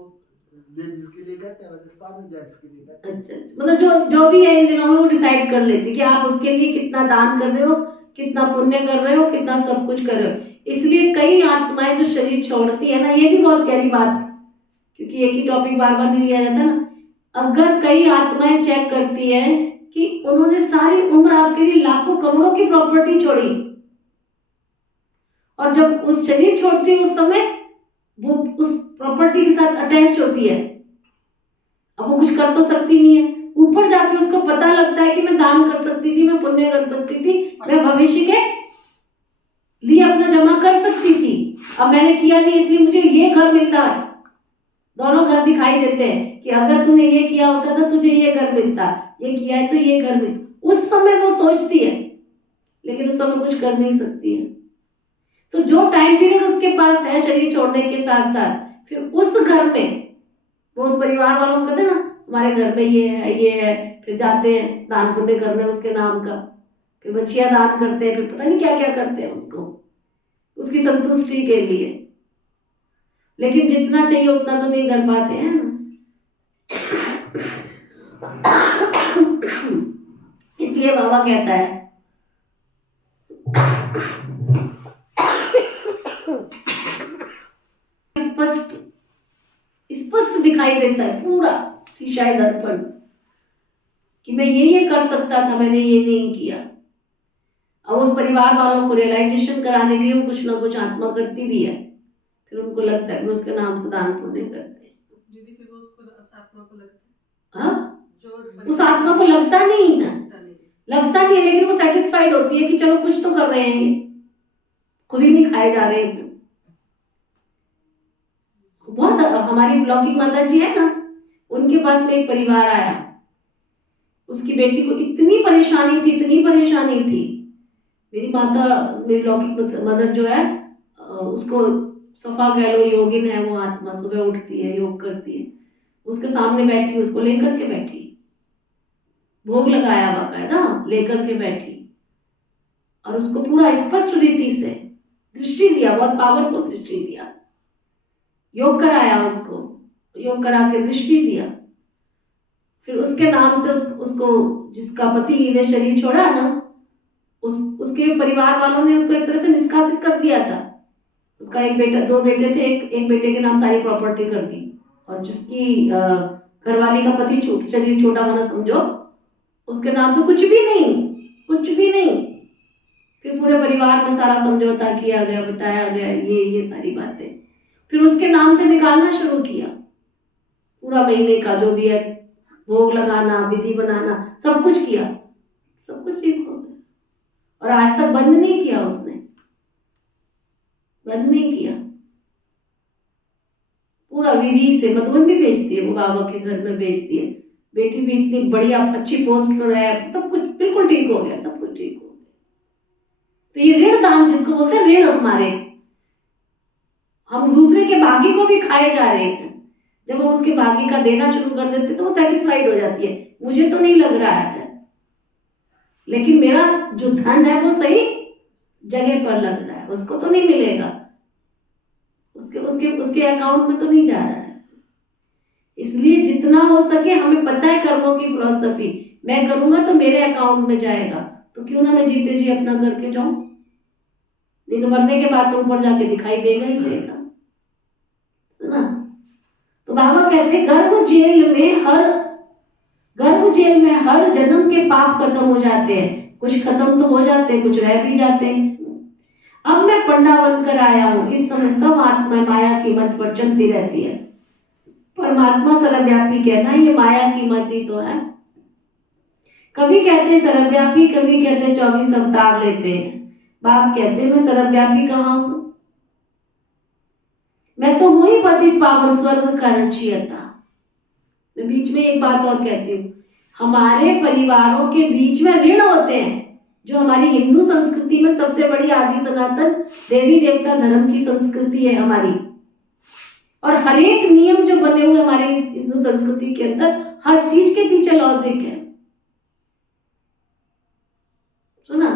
लेडीज के लिए कहते हैं, वैसे स्टार में जेंट्स के लिए कहते हैं। अच्छा, मतलब जो भी है इन दिनों में वो डिसाइड कर लेती है कि आप उसके लिए कितना दान कर रहे हो, कितना पुण्य कर रहे हो, कितना सब कुछ कर रहे हो। इसलिए कई आत्माएं जो शरीर छोड़ती है ना, ये भी बहुत गहरी बात, क्योंकि एक ही टॉपिक बार बार नहीं लिया जाता ना। अगर कई आत्माएं चेक करती है कि उन्होंने सारी उम्र आपके लिए लाखों करोड़ों की प्रॉपर्टी छोड़ी, और जब उस शरीर छोड़ती है उस समय वो उस प्रॉपर्टी के साथ अटैच होती है। अब वो कुछ कर तो सकती नहीं है, ऊपर जाके उसको पता लगता है कि मैं दान कर सकती थी, मैं पुण्य कर सकती थी, मैं भविष्य के लिए अपना जमा कर सकती थी। अब मैंने किया नहीं, इसलिए मुझे ये घर मिलता है। दोनों घर दिखाई देते हैं कि अगर तूने ये किया होता तो तुझे ये घर मिलता, ये किया है तो ये घर मिलता। उस समय वो सोचती है, लेकिन उस समय कुछ कर नहीं सकती है। तो जो टाइम पीरियड उसके पास है शरीर छोड़ने के साथ साथ, फिर उस घर में वो उस परिवार वालों को कहते हैं ना हमारे घर में ये है ये है, फिर जाते हैं दान पुण्य करने उसके नाम का, फिर बच्चियां दान करते हैं, फिर पता नहीं क्या क्या करते हैं उसको, उसकी संतुष्टि के लिए। लेकिन जितना चाहिए उतना तो नहीं कर पाते हैं ना। इसलिए बाबा कहता है स्पष्ट स्पष्ट दिखाई देता है पूरा शीशाए दर्पण कि मैं ये कर सकता था, मैंने ये नहीं किया। अब उस परिवार वालों को रियलाइजेशन कराने के लिए वो कुछ ना कुछ आत्मा करती भी है, फिर उनको लगता है, फिर उसके नाम से दान पुण्य करते हैं। दीदी फिर वो उसको उस आत्मा को लगता हाँ, है उस आत्मा को लगता नहीं है, लगता नहीं है, लेकिन वो सेटिस्फाइड होती है कि चलो कुछ तो कर रहे हैं, खुद ही नहीं खाए जा रहे हैं। बहुत हमारी लौकिक माता जी है ना, उनके पास में एक परिवार आया, उसकी बेटी को इतनी परेशानी थी, इतनी परेशानी थी। मेरी माता, मेरी लौकिक मदर जो है, उसको सफा कह लो, योगिन है वो आत्मा, सुबह उठती है, योग करती है, उसके सामने बैठी, उसको लेकर के बैठी, भोग लगाया बाकायदा, लेकर के बैठी, और उसको पूरा स्पष्ट रीति से दृष्टि दिया, बहुत पावरफुल दृष्टि दिया, योग कराया उसको, योग करा के दृष्टि दिया। फिर उसके नाम से उसको जिसका पति ने शरीर छोड़ा ना, उसके परिवार वालों ने उसको एक तरह से निष्कासित कर दिया था। उसका एक बेटा, 2 बेटे थे, एक बेटे के नाम सारी प्रॉपर्टी कर दी, और जिसकी घरवाली का पति शरीर छोटा बना, समझो उसके नाम से कुछ भी नहीं, कुछ भी नहीं। फिर पूरे परिवार में सारा समझौता किया गया, बताया गया, ये सारी बातें। फिर उसके नाम से निकालना शुरू किया, पूरा महीने का जो भी है, भोग लगाना, विधि बनाना, सब कुछ किया, सब कुछ ठीक हो गया, और आज तक बंद नहीं किया उसने, बंद नहीं किया, पूरा विधि से। मधुबन भी बेचती है वो, बाबा के घर में बेचती है, बेटी भी इतनी बढ़िया अच्छी पोस्ट पर है, सब कुछ बिल्कुल ठीक हो गया, सब कुछ ठीक हो गया। तो ये ऋण दान जिसको बोलते हैं, ऋण हमारे, हम दूसरे के भाग्य को भी खाए जा रहे हैं। जब हम उसके भाग्य का देना शुरू कर देते तो वो सेटिस्फाइड हो जाती है, मुझे तो नहीं लग रहा है, लेकिन मेरा जो धन है वो सही जगह पर लग रहा है, उसको तो नहीं मिलेगा, उसके उसके उसके अकाउंट में तो नहीं जा रहा है। इसलिए जितना हो सके, हमें पता है कर्मों की फिलॉसफी, मैं करूंगा तो मेरे अकाउंट में जाएगा, तो क्यों ना मैं जीते जी अपना करके जाऊं, नहीं तो मरने के बाद तो ऊपर जाके दिखाई देगा ही देगा ना। तो बाबा कहते गर्भ जेल में हर जन्म के पाप खत्म हो जाते हैं, कुछ खत्म तो हो जाते हैं, कुछ रह भी जाते हैं। अब मैं पंडा बनकर आया हूं, इस समय सब आत्मा माया की मत पर चलती रहती है, परमात्मा सर्वव्यापी कहना, ये माया की मत ही तो है। कभी कहते सर्वव्यापी, कभी कहते 24 अवतार लेते हैं। बाप कहते मैं सर्वव्यापी कहाँ हूं, मैं तो हूं ही पतित पावन स्वर्ग का रचयिता। मैं बीच में एक बात और कहती हूँ, हमारे परिवारों के बीच में ऋण होते हैं, जो हमारी हिंदू संस्कृति में सबसे बड़ी आदि सनातन देवी देवता धर्म की संस्कृति है हमारी, और हर एक नियम जो बने हुए हमारे इस हिंदू संस्कृति के अंदर, हर चीज के पीछे लॉजिक है। सुना,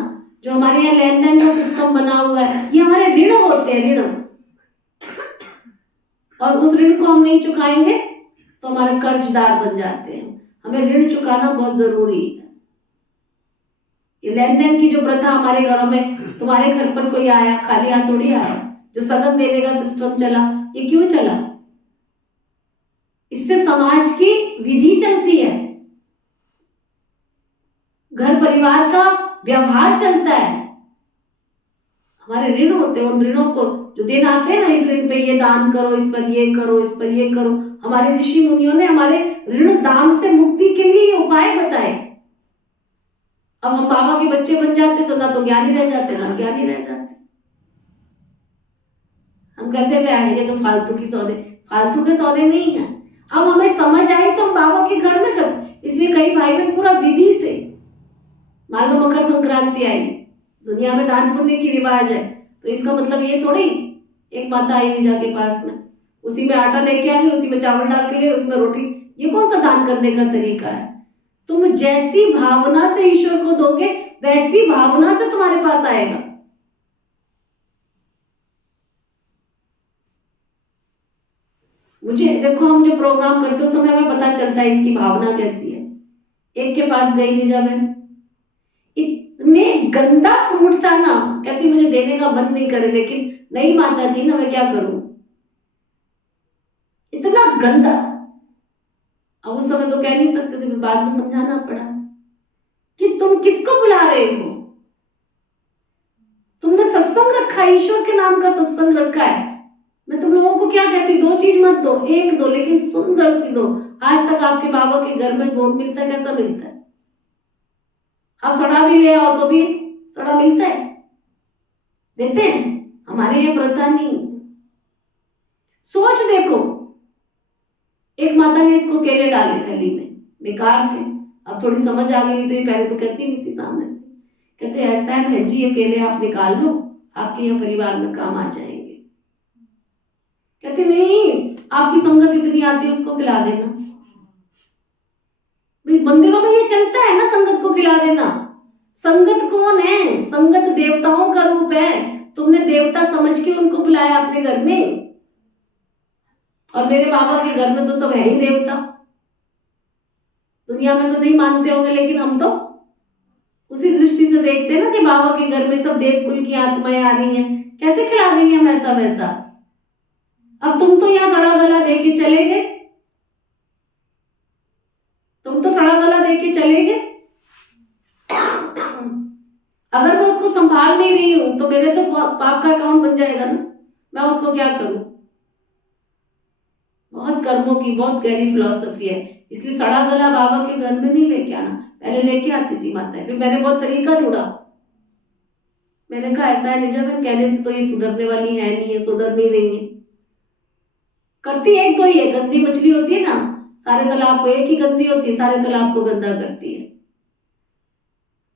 जो हमारे यहाँ लेन देन का सिस्टम बना हुआ है, ये हमारे ऋण होते हैं, ऋण, और उस ऋण को हम नहीं चुकाएंगे तो हमारे कर्जदार बन जाते हैं। हमें ऋण चुकाना बहुत जरूरी है। ये लेन देन की जो प्रथा हमारे घरों में, तुम्हारे घर पर कोई आया खाली हाथ थोड़ी आया, जो सगन देने का सिस्टम चला, ये क्यों चला? इससे समाज की विधि चलती है, घर परिवार का व्यवहार चलता है। हमारे ऋण होते हैं, उन ऋणों को जो दिन आते हैं ना, इस ऋण पे ये दान करो, इस पर ये करो, इस पर ये करो, हमारे ऋषि मुनियों ने हमारे ऋण दान से मुक्ति के लिए उपाय बताए। अब हम बाबा के बच्चे बन जाते तो ना तो ज्ञानी रह जाते, ना ज्ञानी रह जाते। हम कहते हैं ये तो फालतू की सौदे, फालतू के सौदे नहीं है। अब हमें समझ आई तो हम बाबा के घर में करते। इसलिए कई भाई बहन पूरा विधि से, मान लो मकर संक्रांति आई, दुनिया में दान पुण्य की रिवाज है, तो इसका मतलब ये थोड़ी एक माता आई निजा के पास में, उसी में आटा लेके आ गई, उसी में चावल डाल के गए, उसमें रोटी, ये कौन सा दान करने का तरीका है? तुम जैसी भावना से ईश्वर को दोगे, वैसी भावना से तुम्हारे पास आएगा। मुझे देखो, हम जो प्रोग्राम करते हो समय हमें पता चलता है इसकी भावना कैसी है। एक के पास गई निजा बहन, गंदा फ्रूट था ना, कहती मुझे देने का मन नहीं करे, लेकिन नई माता थी ना, मैं क्या करूं, इतना गंदा। अब उस समय तो कह नहीं सकते थे, फिर बाद में समझाना पड़ा कि तुम किसको बुला रहे हो, तुमने सत्संग रखा है, ईश्वर के नाम का सत्संग रखा है। मैं तुम लोगों को क्या कहती, 2 चीज मत दो, 1 दो, लेकिन सुंदर सी दो। आज तक आपके बाबा के घर में भोग मिलता है, कैसा मिलता है? आप सड़ा भी ले आओ तो भी सड़ा मिलता है, देते हैं? हमारे ये प्रथा नहीं। सोच देखो, एक माता ने इसको केले डाले थैली में, बेकार थे, अब थोड़ी समझ आ गई, नहीं तो ये पहले तो कहती नहीं थी सामने से। कहते ऐसा है बहन जी, ये केले आप निकाल लो, आपके यहाँ परिवार में काम आ जाएंगे। कहते नहीं, आपकी संगत इतनी आती है, उसको खिला देना। भाई मंदिरों में ये चलता है ना, संगत को खिला देना। संगत कौन है? संगत देवताओं का रूप है। तुमने देवता समझ के उनको बुलाया अपने घर में, और मेरे बाबा के घर में तो सब है ही देवता। दुनिया में तो नहीं मानते होंगे, लेकिन हम तो उसी दृष्टि से देखते हैं ना कि बाबा के घर में सब देव कुल की आत्माएं आ रही हैं, कैसे खिला देंगे हम ऐसा वैसा। अब तुम तो यहाँ सड़ा गला दे के चले गए, तुम तो सड़ा गला दे के चले गए। अगर मैं उसको संभाल नहीं रही हूं तो मेरे तो पाप का अकाउंट बन जाएगा ना, मैं उसको क्या करूं? बहुत कर्मों की बहुत गहरी फिलॉसफी है, इसलिए सड़ा गला बाबा के घर में नहीं लेके आना। पहले लेके आती थी माताएं, फिर मैंने बहुत तरीका ढूंढा। मैंने कहा ऐसा है निजाम, कहने से तो ये सुधरने वाली है नहीं है, सुधर नहीं रही है, करती एक तो ही है, गंदी मछली होती है ना, सारे तालाब को, एक ही गंदी होती है, सारे तालाब को गंदा करती है।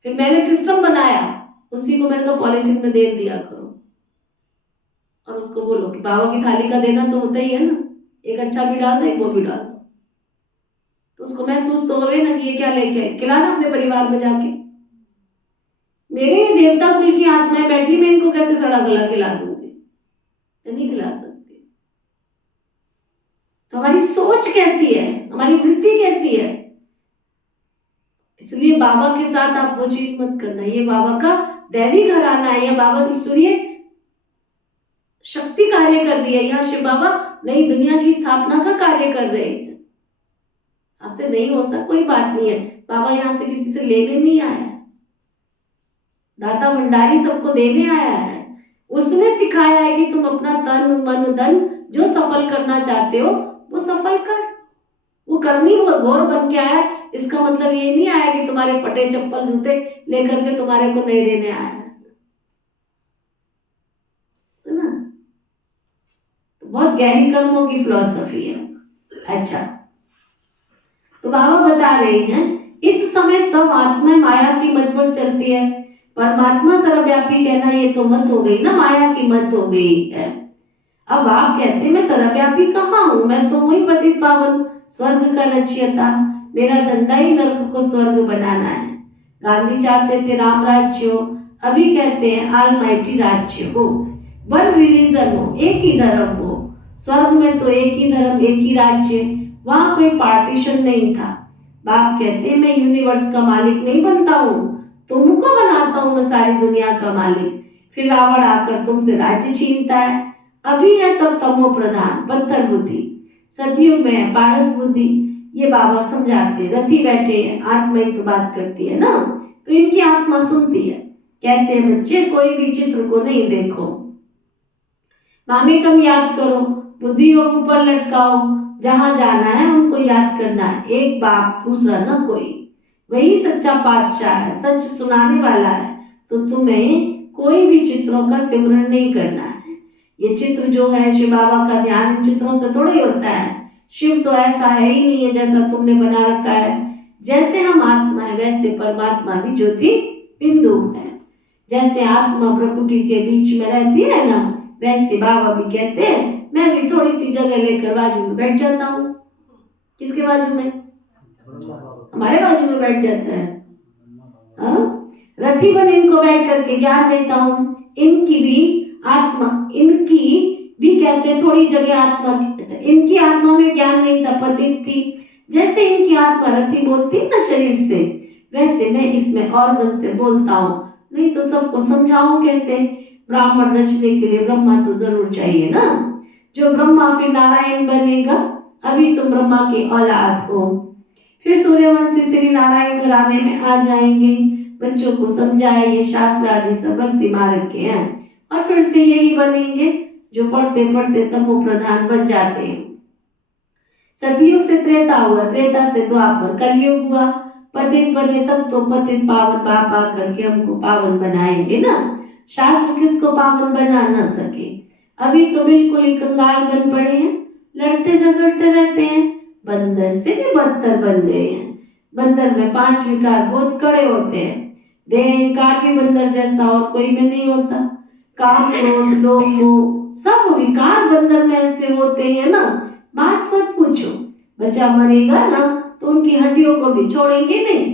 फिर मैंने सिस्टम बनाया, उसी को मैंने कहा पॉलिथीन में दे दिया करो, और उसको बोलो कि बाबा की थाली का देना तो होता ही है ना, एक अच्छा भी डाल दो, एक वो भी डाल दो, तो उसको महसूस तो होवे ना कि ये क्या लेके आए, खिलाना अपने परिवार में जाके। मेरे देवता कुल की आत्माएं बैठी, मैं इनको कैसे सड़ा गला खिला दूंगी? नहीं खिला सकती। तो हमारी सोच कैसी है, हमारी वृत्ति कैसी है? इसलिए बाबा के साथ आप वो चीज मत करना। ये बाबा का दैवी घराना है, या बाबा की सूर्य शक्ति कार्य कर रही है, यहाँ शिव बाबा नई दुनिया की स्थापना का कार्य कर रहे हैं। आपसे नहीं हो सकता, कोई बात नहीं है, बाबा यहाँ से किसी से लेने नहीं आया है, दाता भंडारी सबको देने आया है। उसने सिखाया है कि तुम अपना तन मन धन जो सफल करना चाहते हो वो सफल कर। वो करनी वो गौर बन के आया, इसका मतलब ये नहीं आया कि तुम्हारे फटे चप्पल जूते लेकर के तुम्हारे को नहीं देने आया है ना। तो बहुत गहरी कर्मों की फिलॉसफी है। अच्छा, तो बाबा बता रहे हैं इस समय सब आत्मा माया की मत पर चलती है, परमात्मा सर्वव्यापी कहना ये तो मत हो गई ना, माया की मत हो गई है। अब आप कहते हैं मैं सर्वव्यापी कहाँ हूँ, मैं तो वही पतित पावन स्वर्ग का रचयिता, मेरा धंधा ही नर्क को स्वर्ग बनाना है। गांधी चाहते थे राम राज्य हो, अभी कहते हैं ऑलमाइटी राज्य हो, वन रिलीजन हो, एक ही धर्म हो। स्वर्ग में तो एक ही धर्म एक ही राज्य, वहां कोई पार्टीशन नहीं था। बाप कहते हैं मैं यूनिवर्स का मालिक नहीं बनता हूँ, तुमको बनाता हूँ मैं सारी दुनिया का मालिक। फिर रावण आकर तुमसे राज्य छीनता है। अभी है सब तमो प्रधान पत्थर बुद्धि, सतयुग में है पारस बुद्धि। ये बाबा समझाते हैं, रथी बैठे हैं, आत्मा ही तो बात करती है ना, तो इनकी आत्मा सुनती है। कहते हैं बच्चे कोई भी चित्र को नहीं देखो, मामी कम याद करो, बुद्धि योग ऊपर लटकाओ, जहां जाना है उनको याद करना है, एक बाप दूसरा न कोई, वही सच्चा पातशाह है, सच सुनाने वाला है। तो तुम्हें कोई भी चित्रों का सिमरन नहीं करना है। ये चित्र जो है शिव बाबा का ध्यान इन चित्रों से थोड़ा ही होता है। शिव तो ऐसा है ही नहीं है जैसा तुमने बना रखा है। जैसे हम आत्मा है वैसे परमात्मा भी ज्योति बिंदु है। जैसे आत्मा प्रकृति के बीच में रहती है ना, वैसे बाबा भी कहते हैं मैं भी थोड़ी सी जगह लेकर बाजू में बैठ जाता हूँ। किसके बाजू में? हमारे बाजू में बैठ जाता है। रथी बन इनको बैठ करके ज्ञान देता हूँ। इनकी भी आत्मा, इनकी भी कहते हैं थोड़ी जगह आत्मा, इनकी आत्मा में ज्ञान नहीं था, पतित थी। जैसे इनकी आत्मा रथी बोलती है ना शरीर से, वैसे मैं इसमें ऑर्गन से बोलता हूँ। नहीं तो सबको समझाऊं कैसे? ब्राह्मण रचने के लिए ब्रह्मा तो जरूर चाहिए ना। जो ब्रह्मा फिर नारायण बनेगा। अभी तुम ब्रह्मा के औलाद हो, फिर सूर्यवंशी श्री नारायण घराने में आ जाएंगे। बच्चों को समझाए ये शास्त्र आदि सब भक्ति मार्ग के हैं, और फिर से यही बनेंगे जो पढ़ते पढ़ते तमो प्रधान बन जाते हैं। सतयुग से त्रेता हुआ, त्रेता से द्वापर, कलयुग हुआ, पतित बने तब तो पतित पावन बाबा करके हमको पावन बनाएंगे ना। शास्त्र किसको पावन बना न सके। अभी तो बिल्कुल ही कंगाल बन पड़े हैं, लड़ते झगड़ते रहते हैं, बंदर से भी बदतर बन गए हैं। बंदर में 5 विकार बहुत कड़े होते हैं। देहंकार भी बंदर जैसा और कोई में नहीं होता। काम, क्रोध, लोभ, मोह सब विकार बंदर में ऐसे होते हैं ना, बात मत पूछो। बच्चा मरेगा ना तो उनकी हड्डियों को भी छोड़ेंगे नहीं।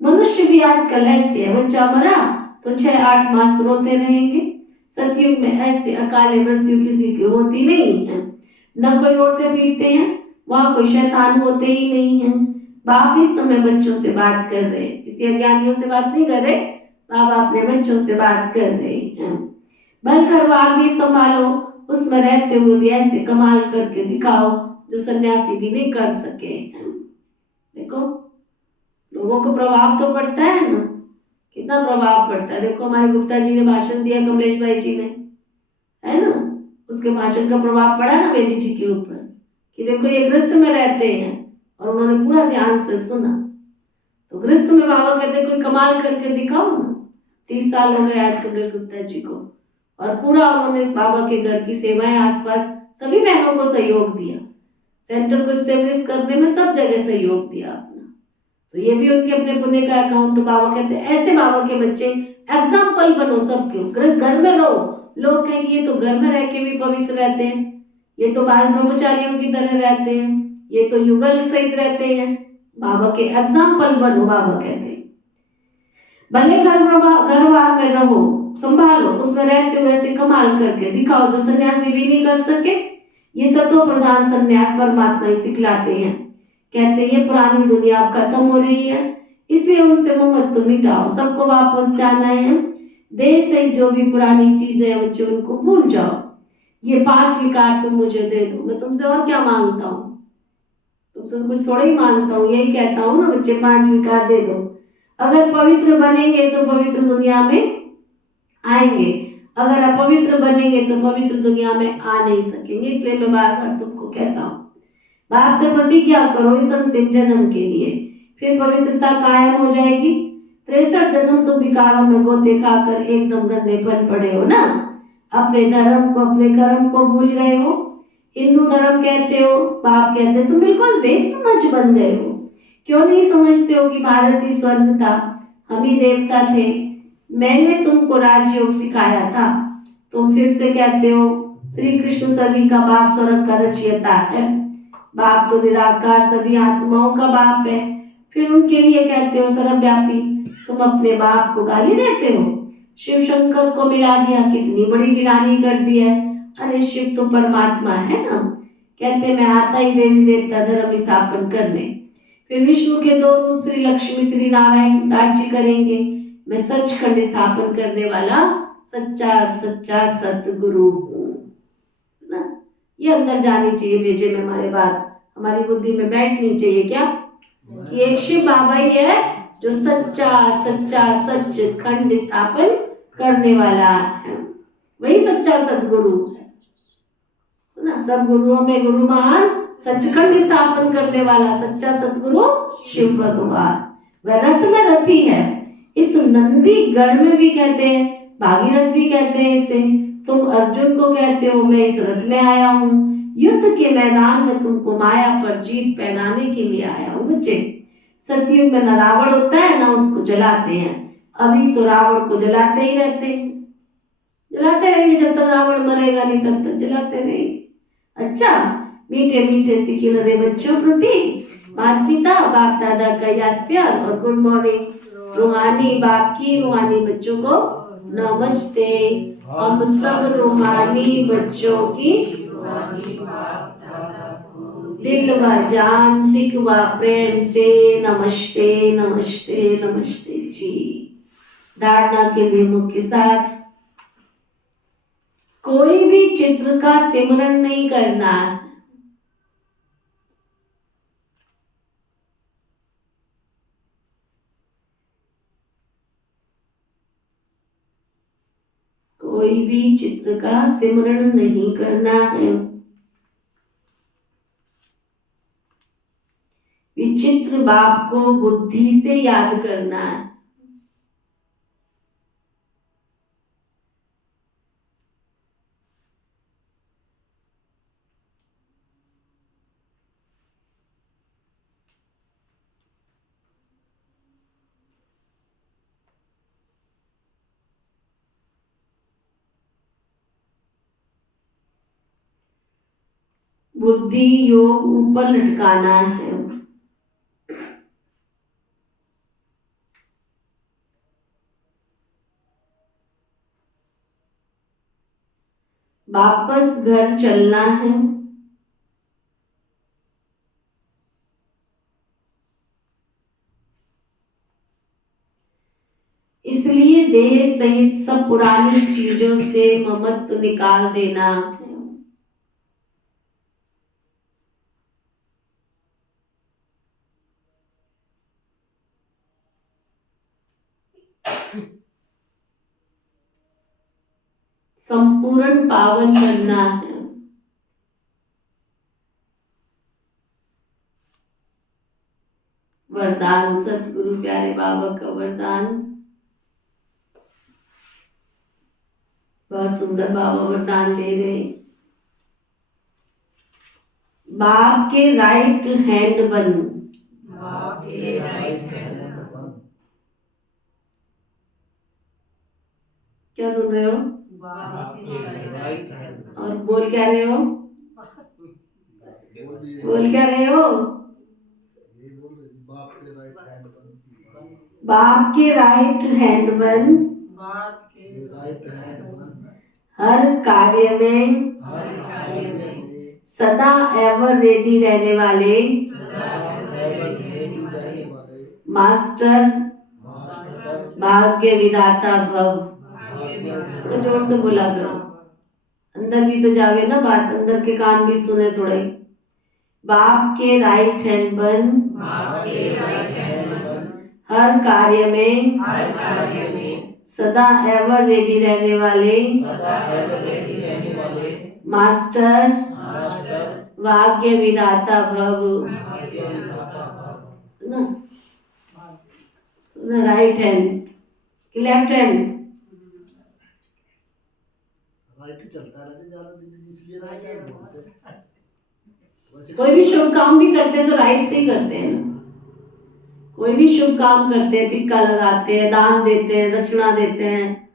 मनुष्य भी आजकल ऐसे है, बच्चा मरा तो 6-8 मास रोते रहेंगे। सतयुग में ऐसे अकाले मृत्यु किसी की होती नहीं है। न कोई रोते पीटते हैं, वहां कोई शैतान होते ही नहीं है। बाप इस समय बच्चों से बात कर रहे हैं, किसी अज्ञानियों से बात नहीं कर रहे, बाबा अपने बच्चों से बात कर रहे हैं। बल घरवार भी संभालो, उसमें रहते हुए भी ऐसे कमाल करके दिखाओ जो सन्यासी भी नहीं कर सके। देखो लोगों को प्रभाव तो पड़ता है ना, कितना प्रभाव पड़ता है। देखो हमारे गुप्ता जी ने भाषण दिया, कमलेश भाई जी ने, है ना, उसके भाषण का प्रभाव पड़ा ना वेदी जी के ऊपर, कि देखो ये गृहस्थ में रहते हैं और उन्होंने पूरा ध्यान से सुना। तो गृहस्थ में बाबा कहते कोई कमाल करके दिखाओ ना। 30 साल हो गए आज कमलेश गुप्ता जी को, और पूरा उन्होंने इस बाबा के घर की सेवाएं आसपास सभी बहनों को सहयोग दिया, सेंटर को स्टेब्लिश करने में सब जगह सहयोग दिया अपना। तो ये भी उनके अपने पुण्य का अकाउंट। बाबा कहते हैं ऐसे बाबा के बच्चे एग्जाम्पल बनो सबके। घर में रहो, लोग कहेंगे ये तो घर में रह के भी पवित्र रहते हैं, ये तो बाल ब्रह्मचारियों की तरह रहते हैं, ये तो युगल सहित रहते हैं। बाबा के एग्जाम्पल बनो, बाबा कहते हैं। भले घरवार में रहो, संभालो, उसमें रहते हुए ऐसे कमाल करके दिखाओ जो सन्यासी भी नहीं कर सके। ये सतो प्रधान सन्यास परमात्मा ही सिखलाते हैं। कहते हैं ये पुरानी दुनिया अब खत्म हो रही है, इसलिए उनसे ममत्व मिटाओ, सबको वापस जाना है। देश से जो भी पुरानी चीजें हैं बच्चे उनको भूल जाओ। ये 5 विकार तुम मुझे दे दो, मैं तुमसे और क्या मांगता हूँ, तुमसे कुछ थोड़ा ही मांगता हूँ, यही कहता हूँ ना बच्चे, 5 विकार दे दो। अगर पवित्र बनेंगे तो पवित्र दुनिया में आएंगे, अगर अपवित्र बनेंगे तो पवित्र दुनिया में आ नहीं सकेंगे। इसलिए मैं बार बार तुमको कहता हूँ, बाप से प्रतिज्ञा करो इस अंतिम जन्म के लिए, फिर पवित्रता कायम हो जाएगी। 63 जन्म तो विकारों में गोते खाकर एकदम गंदेपन पड़े हो ना, अपने धर्म को अपने कर्म को भूल गए हो। हिंदू धर्म कहते हो, बाप कहते तुम बिल्कुल बेसमझ बन गए हो। क्यों नहीं समझते हो कि भारत ही स्वर्ग था, हम ही देवता थे, मैंने तुमको राजयोग सिखाया था। तुम फिर से कहते हो श्री कृष्ण सभी का बाप, स्वर्ग का रचयिता है। बाप तो निराकार सभी आत्माओं का बाप है, फिर उनके लिए कहते हो सर्वव्यापी। तुम अपने बाप को गाली देते हो, शिव शंकर को मिला दिया, कितनी बड़ी गिलानी कर दी है। अरे शिव तो परमात्मा है ना, कहते मैं आता ही देवी देवता धर्म स्थापन करने। फिर विष्णु के 2 रूप श्री लक्ष्मी श्री नारायण राज्य करेंगे। मैं सचखंड स्थापन करने वाला सच्चा सतगुरु हूँ ना। ये अंदर जानी चाहिए भेजे में, हमारे बात हमारी बुद्धि में बैठनी चाहिए क्या, कि एक शिव बाबा ही है जो सच्चा सच खंड स्थापन करने वाला है, वही सच्चा सतगुरु है ना। सब गुरुओं में गुरु महान, सचखंड स्थापन करने वाला सच्चा सतगुरु शिव भगवान। वह रथ में रथी है। इस नंदी गढ़ में भी कहते हैं, भागीरथ भी कहते हैं इसे। तुम अर्जुन को कहते हो मैं इस रथ में आया हूँ, युद्ध के मैदान में तुमको माया पर जीत पहनाने के लिए आया हूँ बच्चे। सतयुग में न रावण होता है ना उसको जलाते हैं, अभी तो रावण को जलाते ही रहते हैं, जलाते रहेंगे जब तक रावण मरेगा नहीं तब तक जलाते रहेंगे। अच्छा, मीठे मीठे सिखे लदे बच्चों प्रति माता पिता बाप दादा का याद प्यार और गुड मॉर्निंग। रूहानी बाप की रूहानी बच्चों को नमस्ते। हम सब रूहानी बच्चों की दिल व जान सिख व प्रेम से नमस्ते नमस्ते नमस्ते जी। धारणा के लिए मुख्य सार, कोई भी चित्र का सिमरन नहीं करना है। कोई भी चित्र का सिमरन नहीं करना है। विचित्र बाप को बुद्धि से याद करना है। बुद्धि योग ऊपर लटकाना है। वापस घर चलना है। इसलिए देह सहित सब पुरानी चीजों से ममत्व निकाल देना है। संपूर्ण पावन बनना है। वरदान, सतगुरु प्यारे बाबा का वरदान। बहुत सुंदर बाबा वरदान दे रहे। बाप के राइट हैंड बन। बाप के राइट हैंड बन। क्या सुन रहे हो? बाप के राइट हैंड और बोल क्या रहे हो? बोल क्या रहे हो? ये बोल रहे जी, बाप के राइट हैंड बन। बाप के राइट हैंड बन। बाप के ये राइट हैंड बन। हर कार्य में हर कार्य में सदा एवर रेडी रहने वाले सदा एवर रेडी रहने वाले मास्टर मास्टर भाग्य विधाता भव। तो जोर से बोला करो, अंदर भी तो जावे ना बात, अंदर के कान भी सुने थोड़े। बाप के राइट हैंड बन। बाप के राइट हैंड बन। हर कार्य में हर कार्य में सदा एवर रेडी रहने वाले सदा एवर रेडी रहने वाले मास्टर मास्टर भाग्य विधाता भव। भाग्य विधाता भव। ना राइट हैंड कि लेफ्ट हैंड? राइट ही चलता रहता ज्यादा दिन, इसलिए राइट हैंड बोलते हैं। वैसे कोई भी शुभ काम भी करते हैं तो राइट से ही करते हैं ना। कोई भी शुभ काम करते हैं, टिक्का लगाते हैं, दान देते हैं, दक्षिणा देते हैं,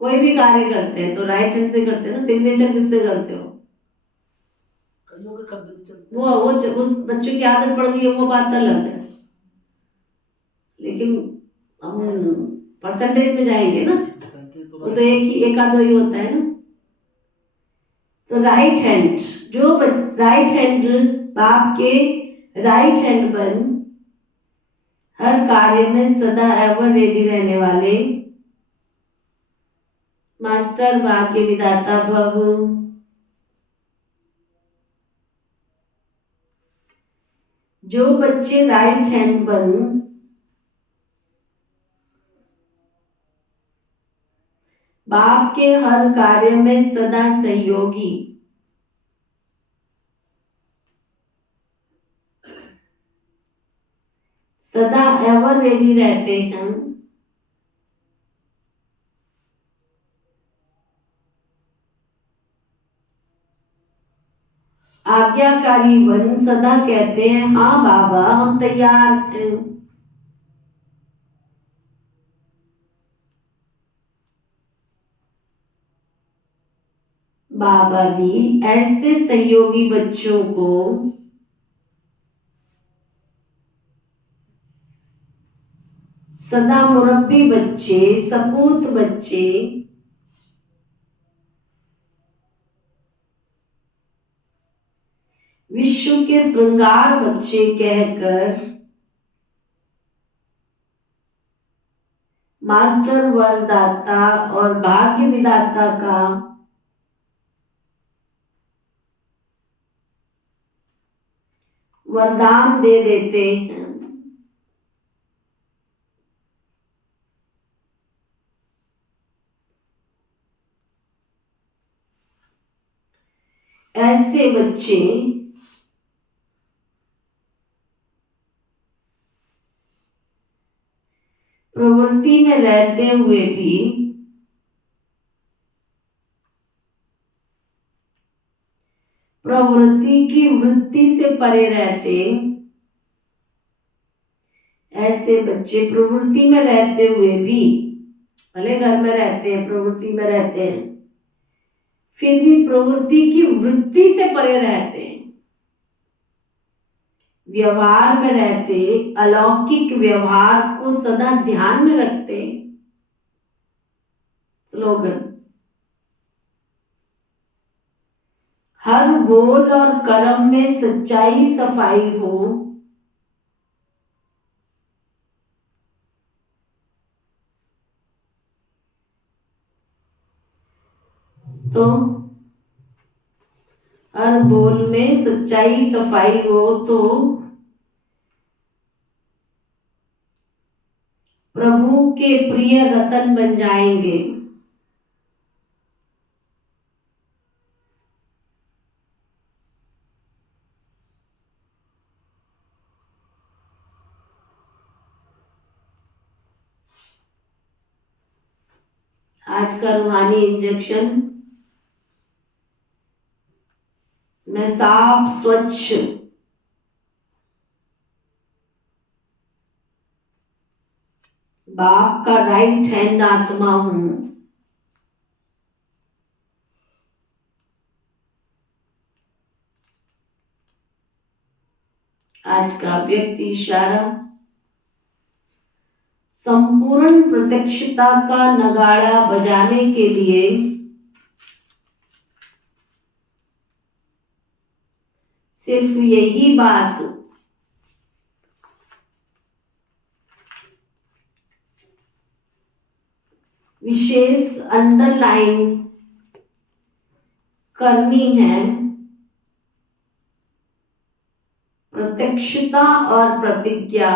कोई भी कार्य करते हैं तो राइट हैंड से करते हैं ना। सिग्नेचर किससे करते हो? कईयों के खत भी चलते वो बच्चों की आदत पड़ गई है, वो बात अलग है। लेकिन हम परसेंटेज में जाएंगे ना, परसेंटेज वो तो एक आध ही होता है ना। तो राइट हैंड, जो राइट हैंड बाप के राइट हैंड बन, हर कार्य में सदा एवर रेडी रहने वाले मास्टर भाग्य विधाता भव। जो बच्चे राइट हैंड बन बाप के हर कार्य में सदा सहयोगी, सदा एवर रेडी रहते हैं, आज्ञाकारी बन सदा कहते हैं हाँ बाबा हम तैयार हैं। बाबा भी ऐसे सहयोगी बच्चों को सदा मुरब्बी बच्चे, सपूत बच्चे, विश्व के श्रृंगार बच्चे कहकर मास्टर वरदाता और भाग्य विधाता का वरदान दे देते हैं। ऐसे बच्चे प्रवृत्ति में रहते हुए भी प्रवृत्ति की वृत्ति से परे रहते, ऐसे बच्चे प्रवृत्ति में रहते हुए भी, भले घर में रहते हैं, प्रवृत्ति में रहते हैं, फिर भी प्रवृत्ति की वृत्ति से परे रहते हैं। व्यवहार में रहते, अलौकिक व्यवहार को सदा ध्यान में रखते। स्लोगन: हर बोल और कर्म में सच्चाई सफाई हो, तो हर बोल में सच्चाई सफाई हो तो प्रभु के प्रिय रतन बन जाएंगे। आज का रूहानी इंजेक्शन मैं साफ स्वच्छ बाप का राइट हैंड आत्मा हूं। आज का व्यक्ति इशारा संपूर्ण प्रत्यक्षता का नगाड़ा बजाने के लिए सिर्फ यही बात विशेष अंडरलाइन करनी है। प्रत्यक्षता और प्रतिज्ञा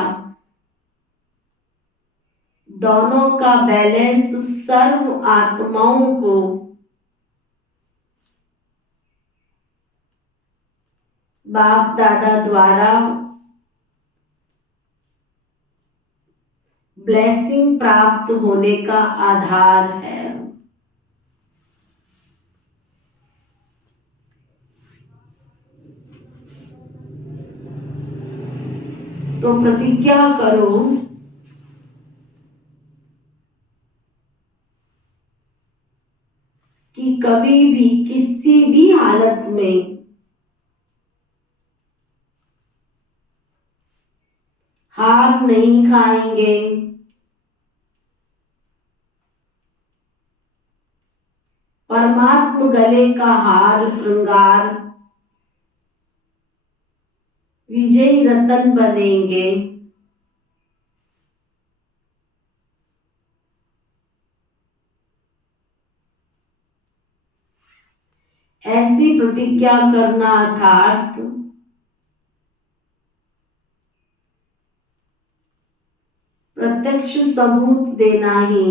दोनों का बैलेंस सर्व आत्माओं को बाप दादा द्वारा ब्लेसिंग प्राप्त होने का आधार है। तो प्रतिज्ञा करो कि कभी भी किसी भी हालत में हार नहीं खाएंगे। परमात्मा गले का हार श्रृंगार विजयी रतन बनेंगे। ऐसी प्रतिज्ञा करना अर्थात प्रत्यक्ष सबूत देना ही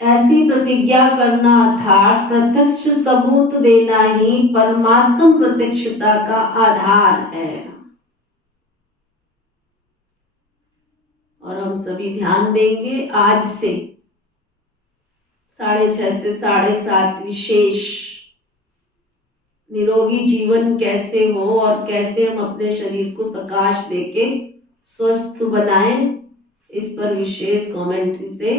ऐसी प्रतिज्ञा करना अर्थात प्रत्यक्ष सबूत देना ही परमात्म प्रत्यक्षता का आधार है। और हम सभी ध्यान देंगे आज से 6:30 से 7:30 विशेष निरोगी जीवन कैसे हो और कैसे हम अपने शरीर को सकाश देके स्वस्थ बनाएं, इस पर विशेष कमेंट्री से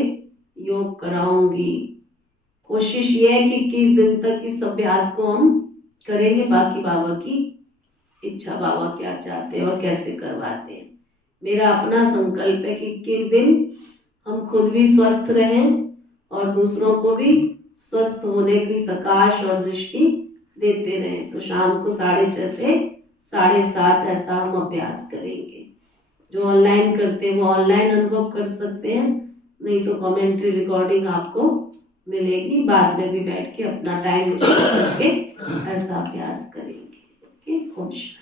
योग कराऊंगी। कोशिश ये है कि 21 दिन तक इस अभ्यास को हम करेंगे। बाकी बाबा की इच्छा, बाबा क्या चाहते हैं और कैसे करवाते हैं। मेरा अपना संकल्प है कि 21 दिन हम खुद भी स्वस्थ रहें और दूसरों को भी स्वस्थ होने की सकाश और दृष्टि देते रहें। तो शाम को 6:30 से 7:30 ऐसा हम अभ्यास करेंगे। जो ऑनलाइन करते हैं वो ऑनलाइन अनुभव कर सकते हैं, नहीं तो कमेंट्री रिकॉर्डिंग आपको मिलेगी। बाद में भी बैठ के अपना टाइम निश्चित करके ऐसा अभ्यास करेंगे। ओके, ओम शांति।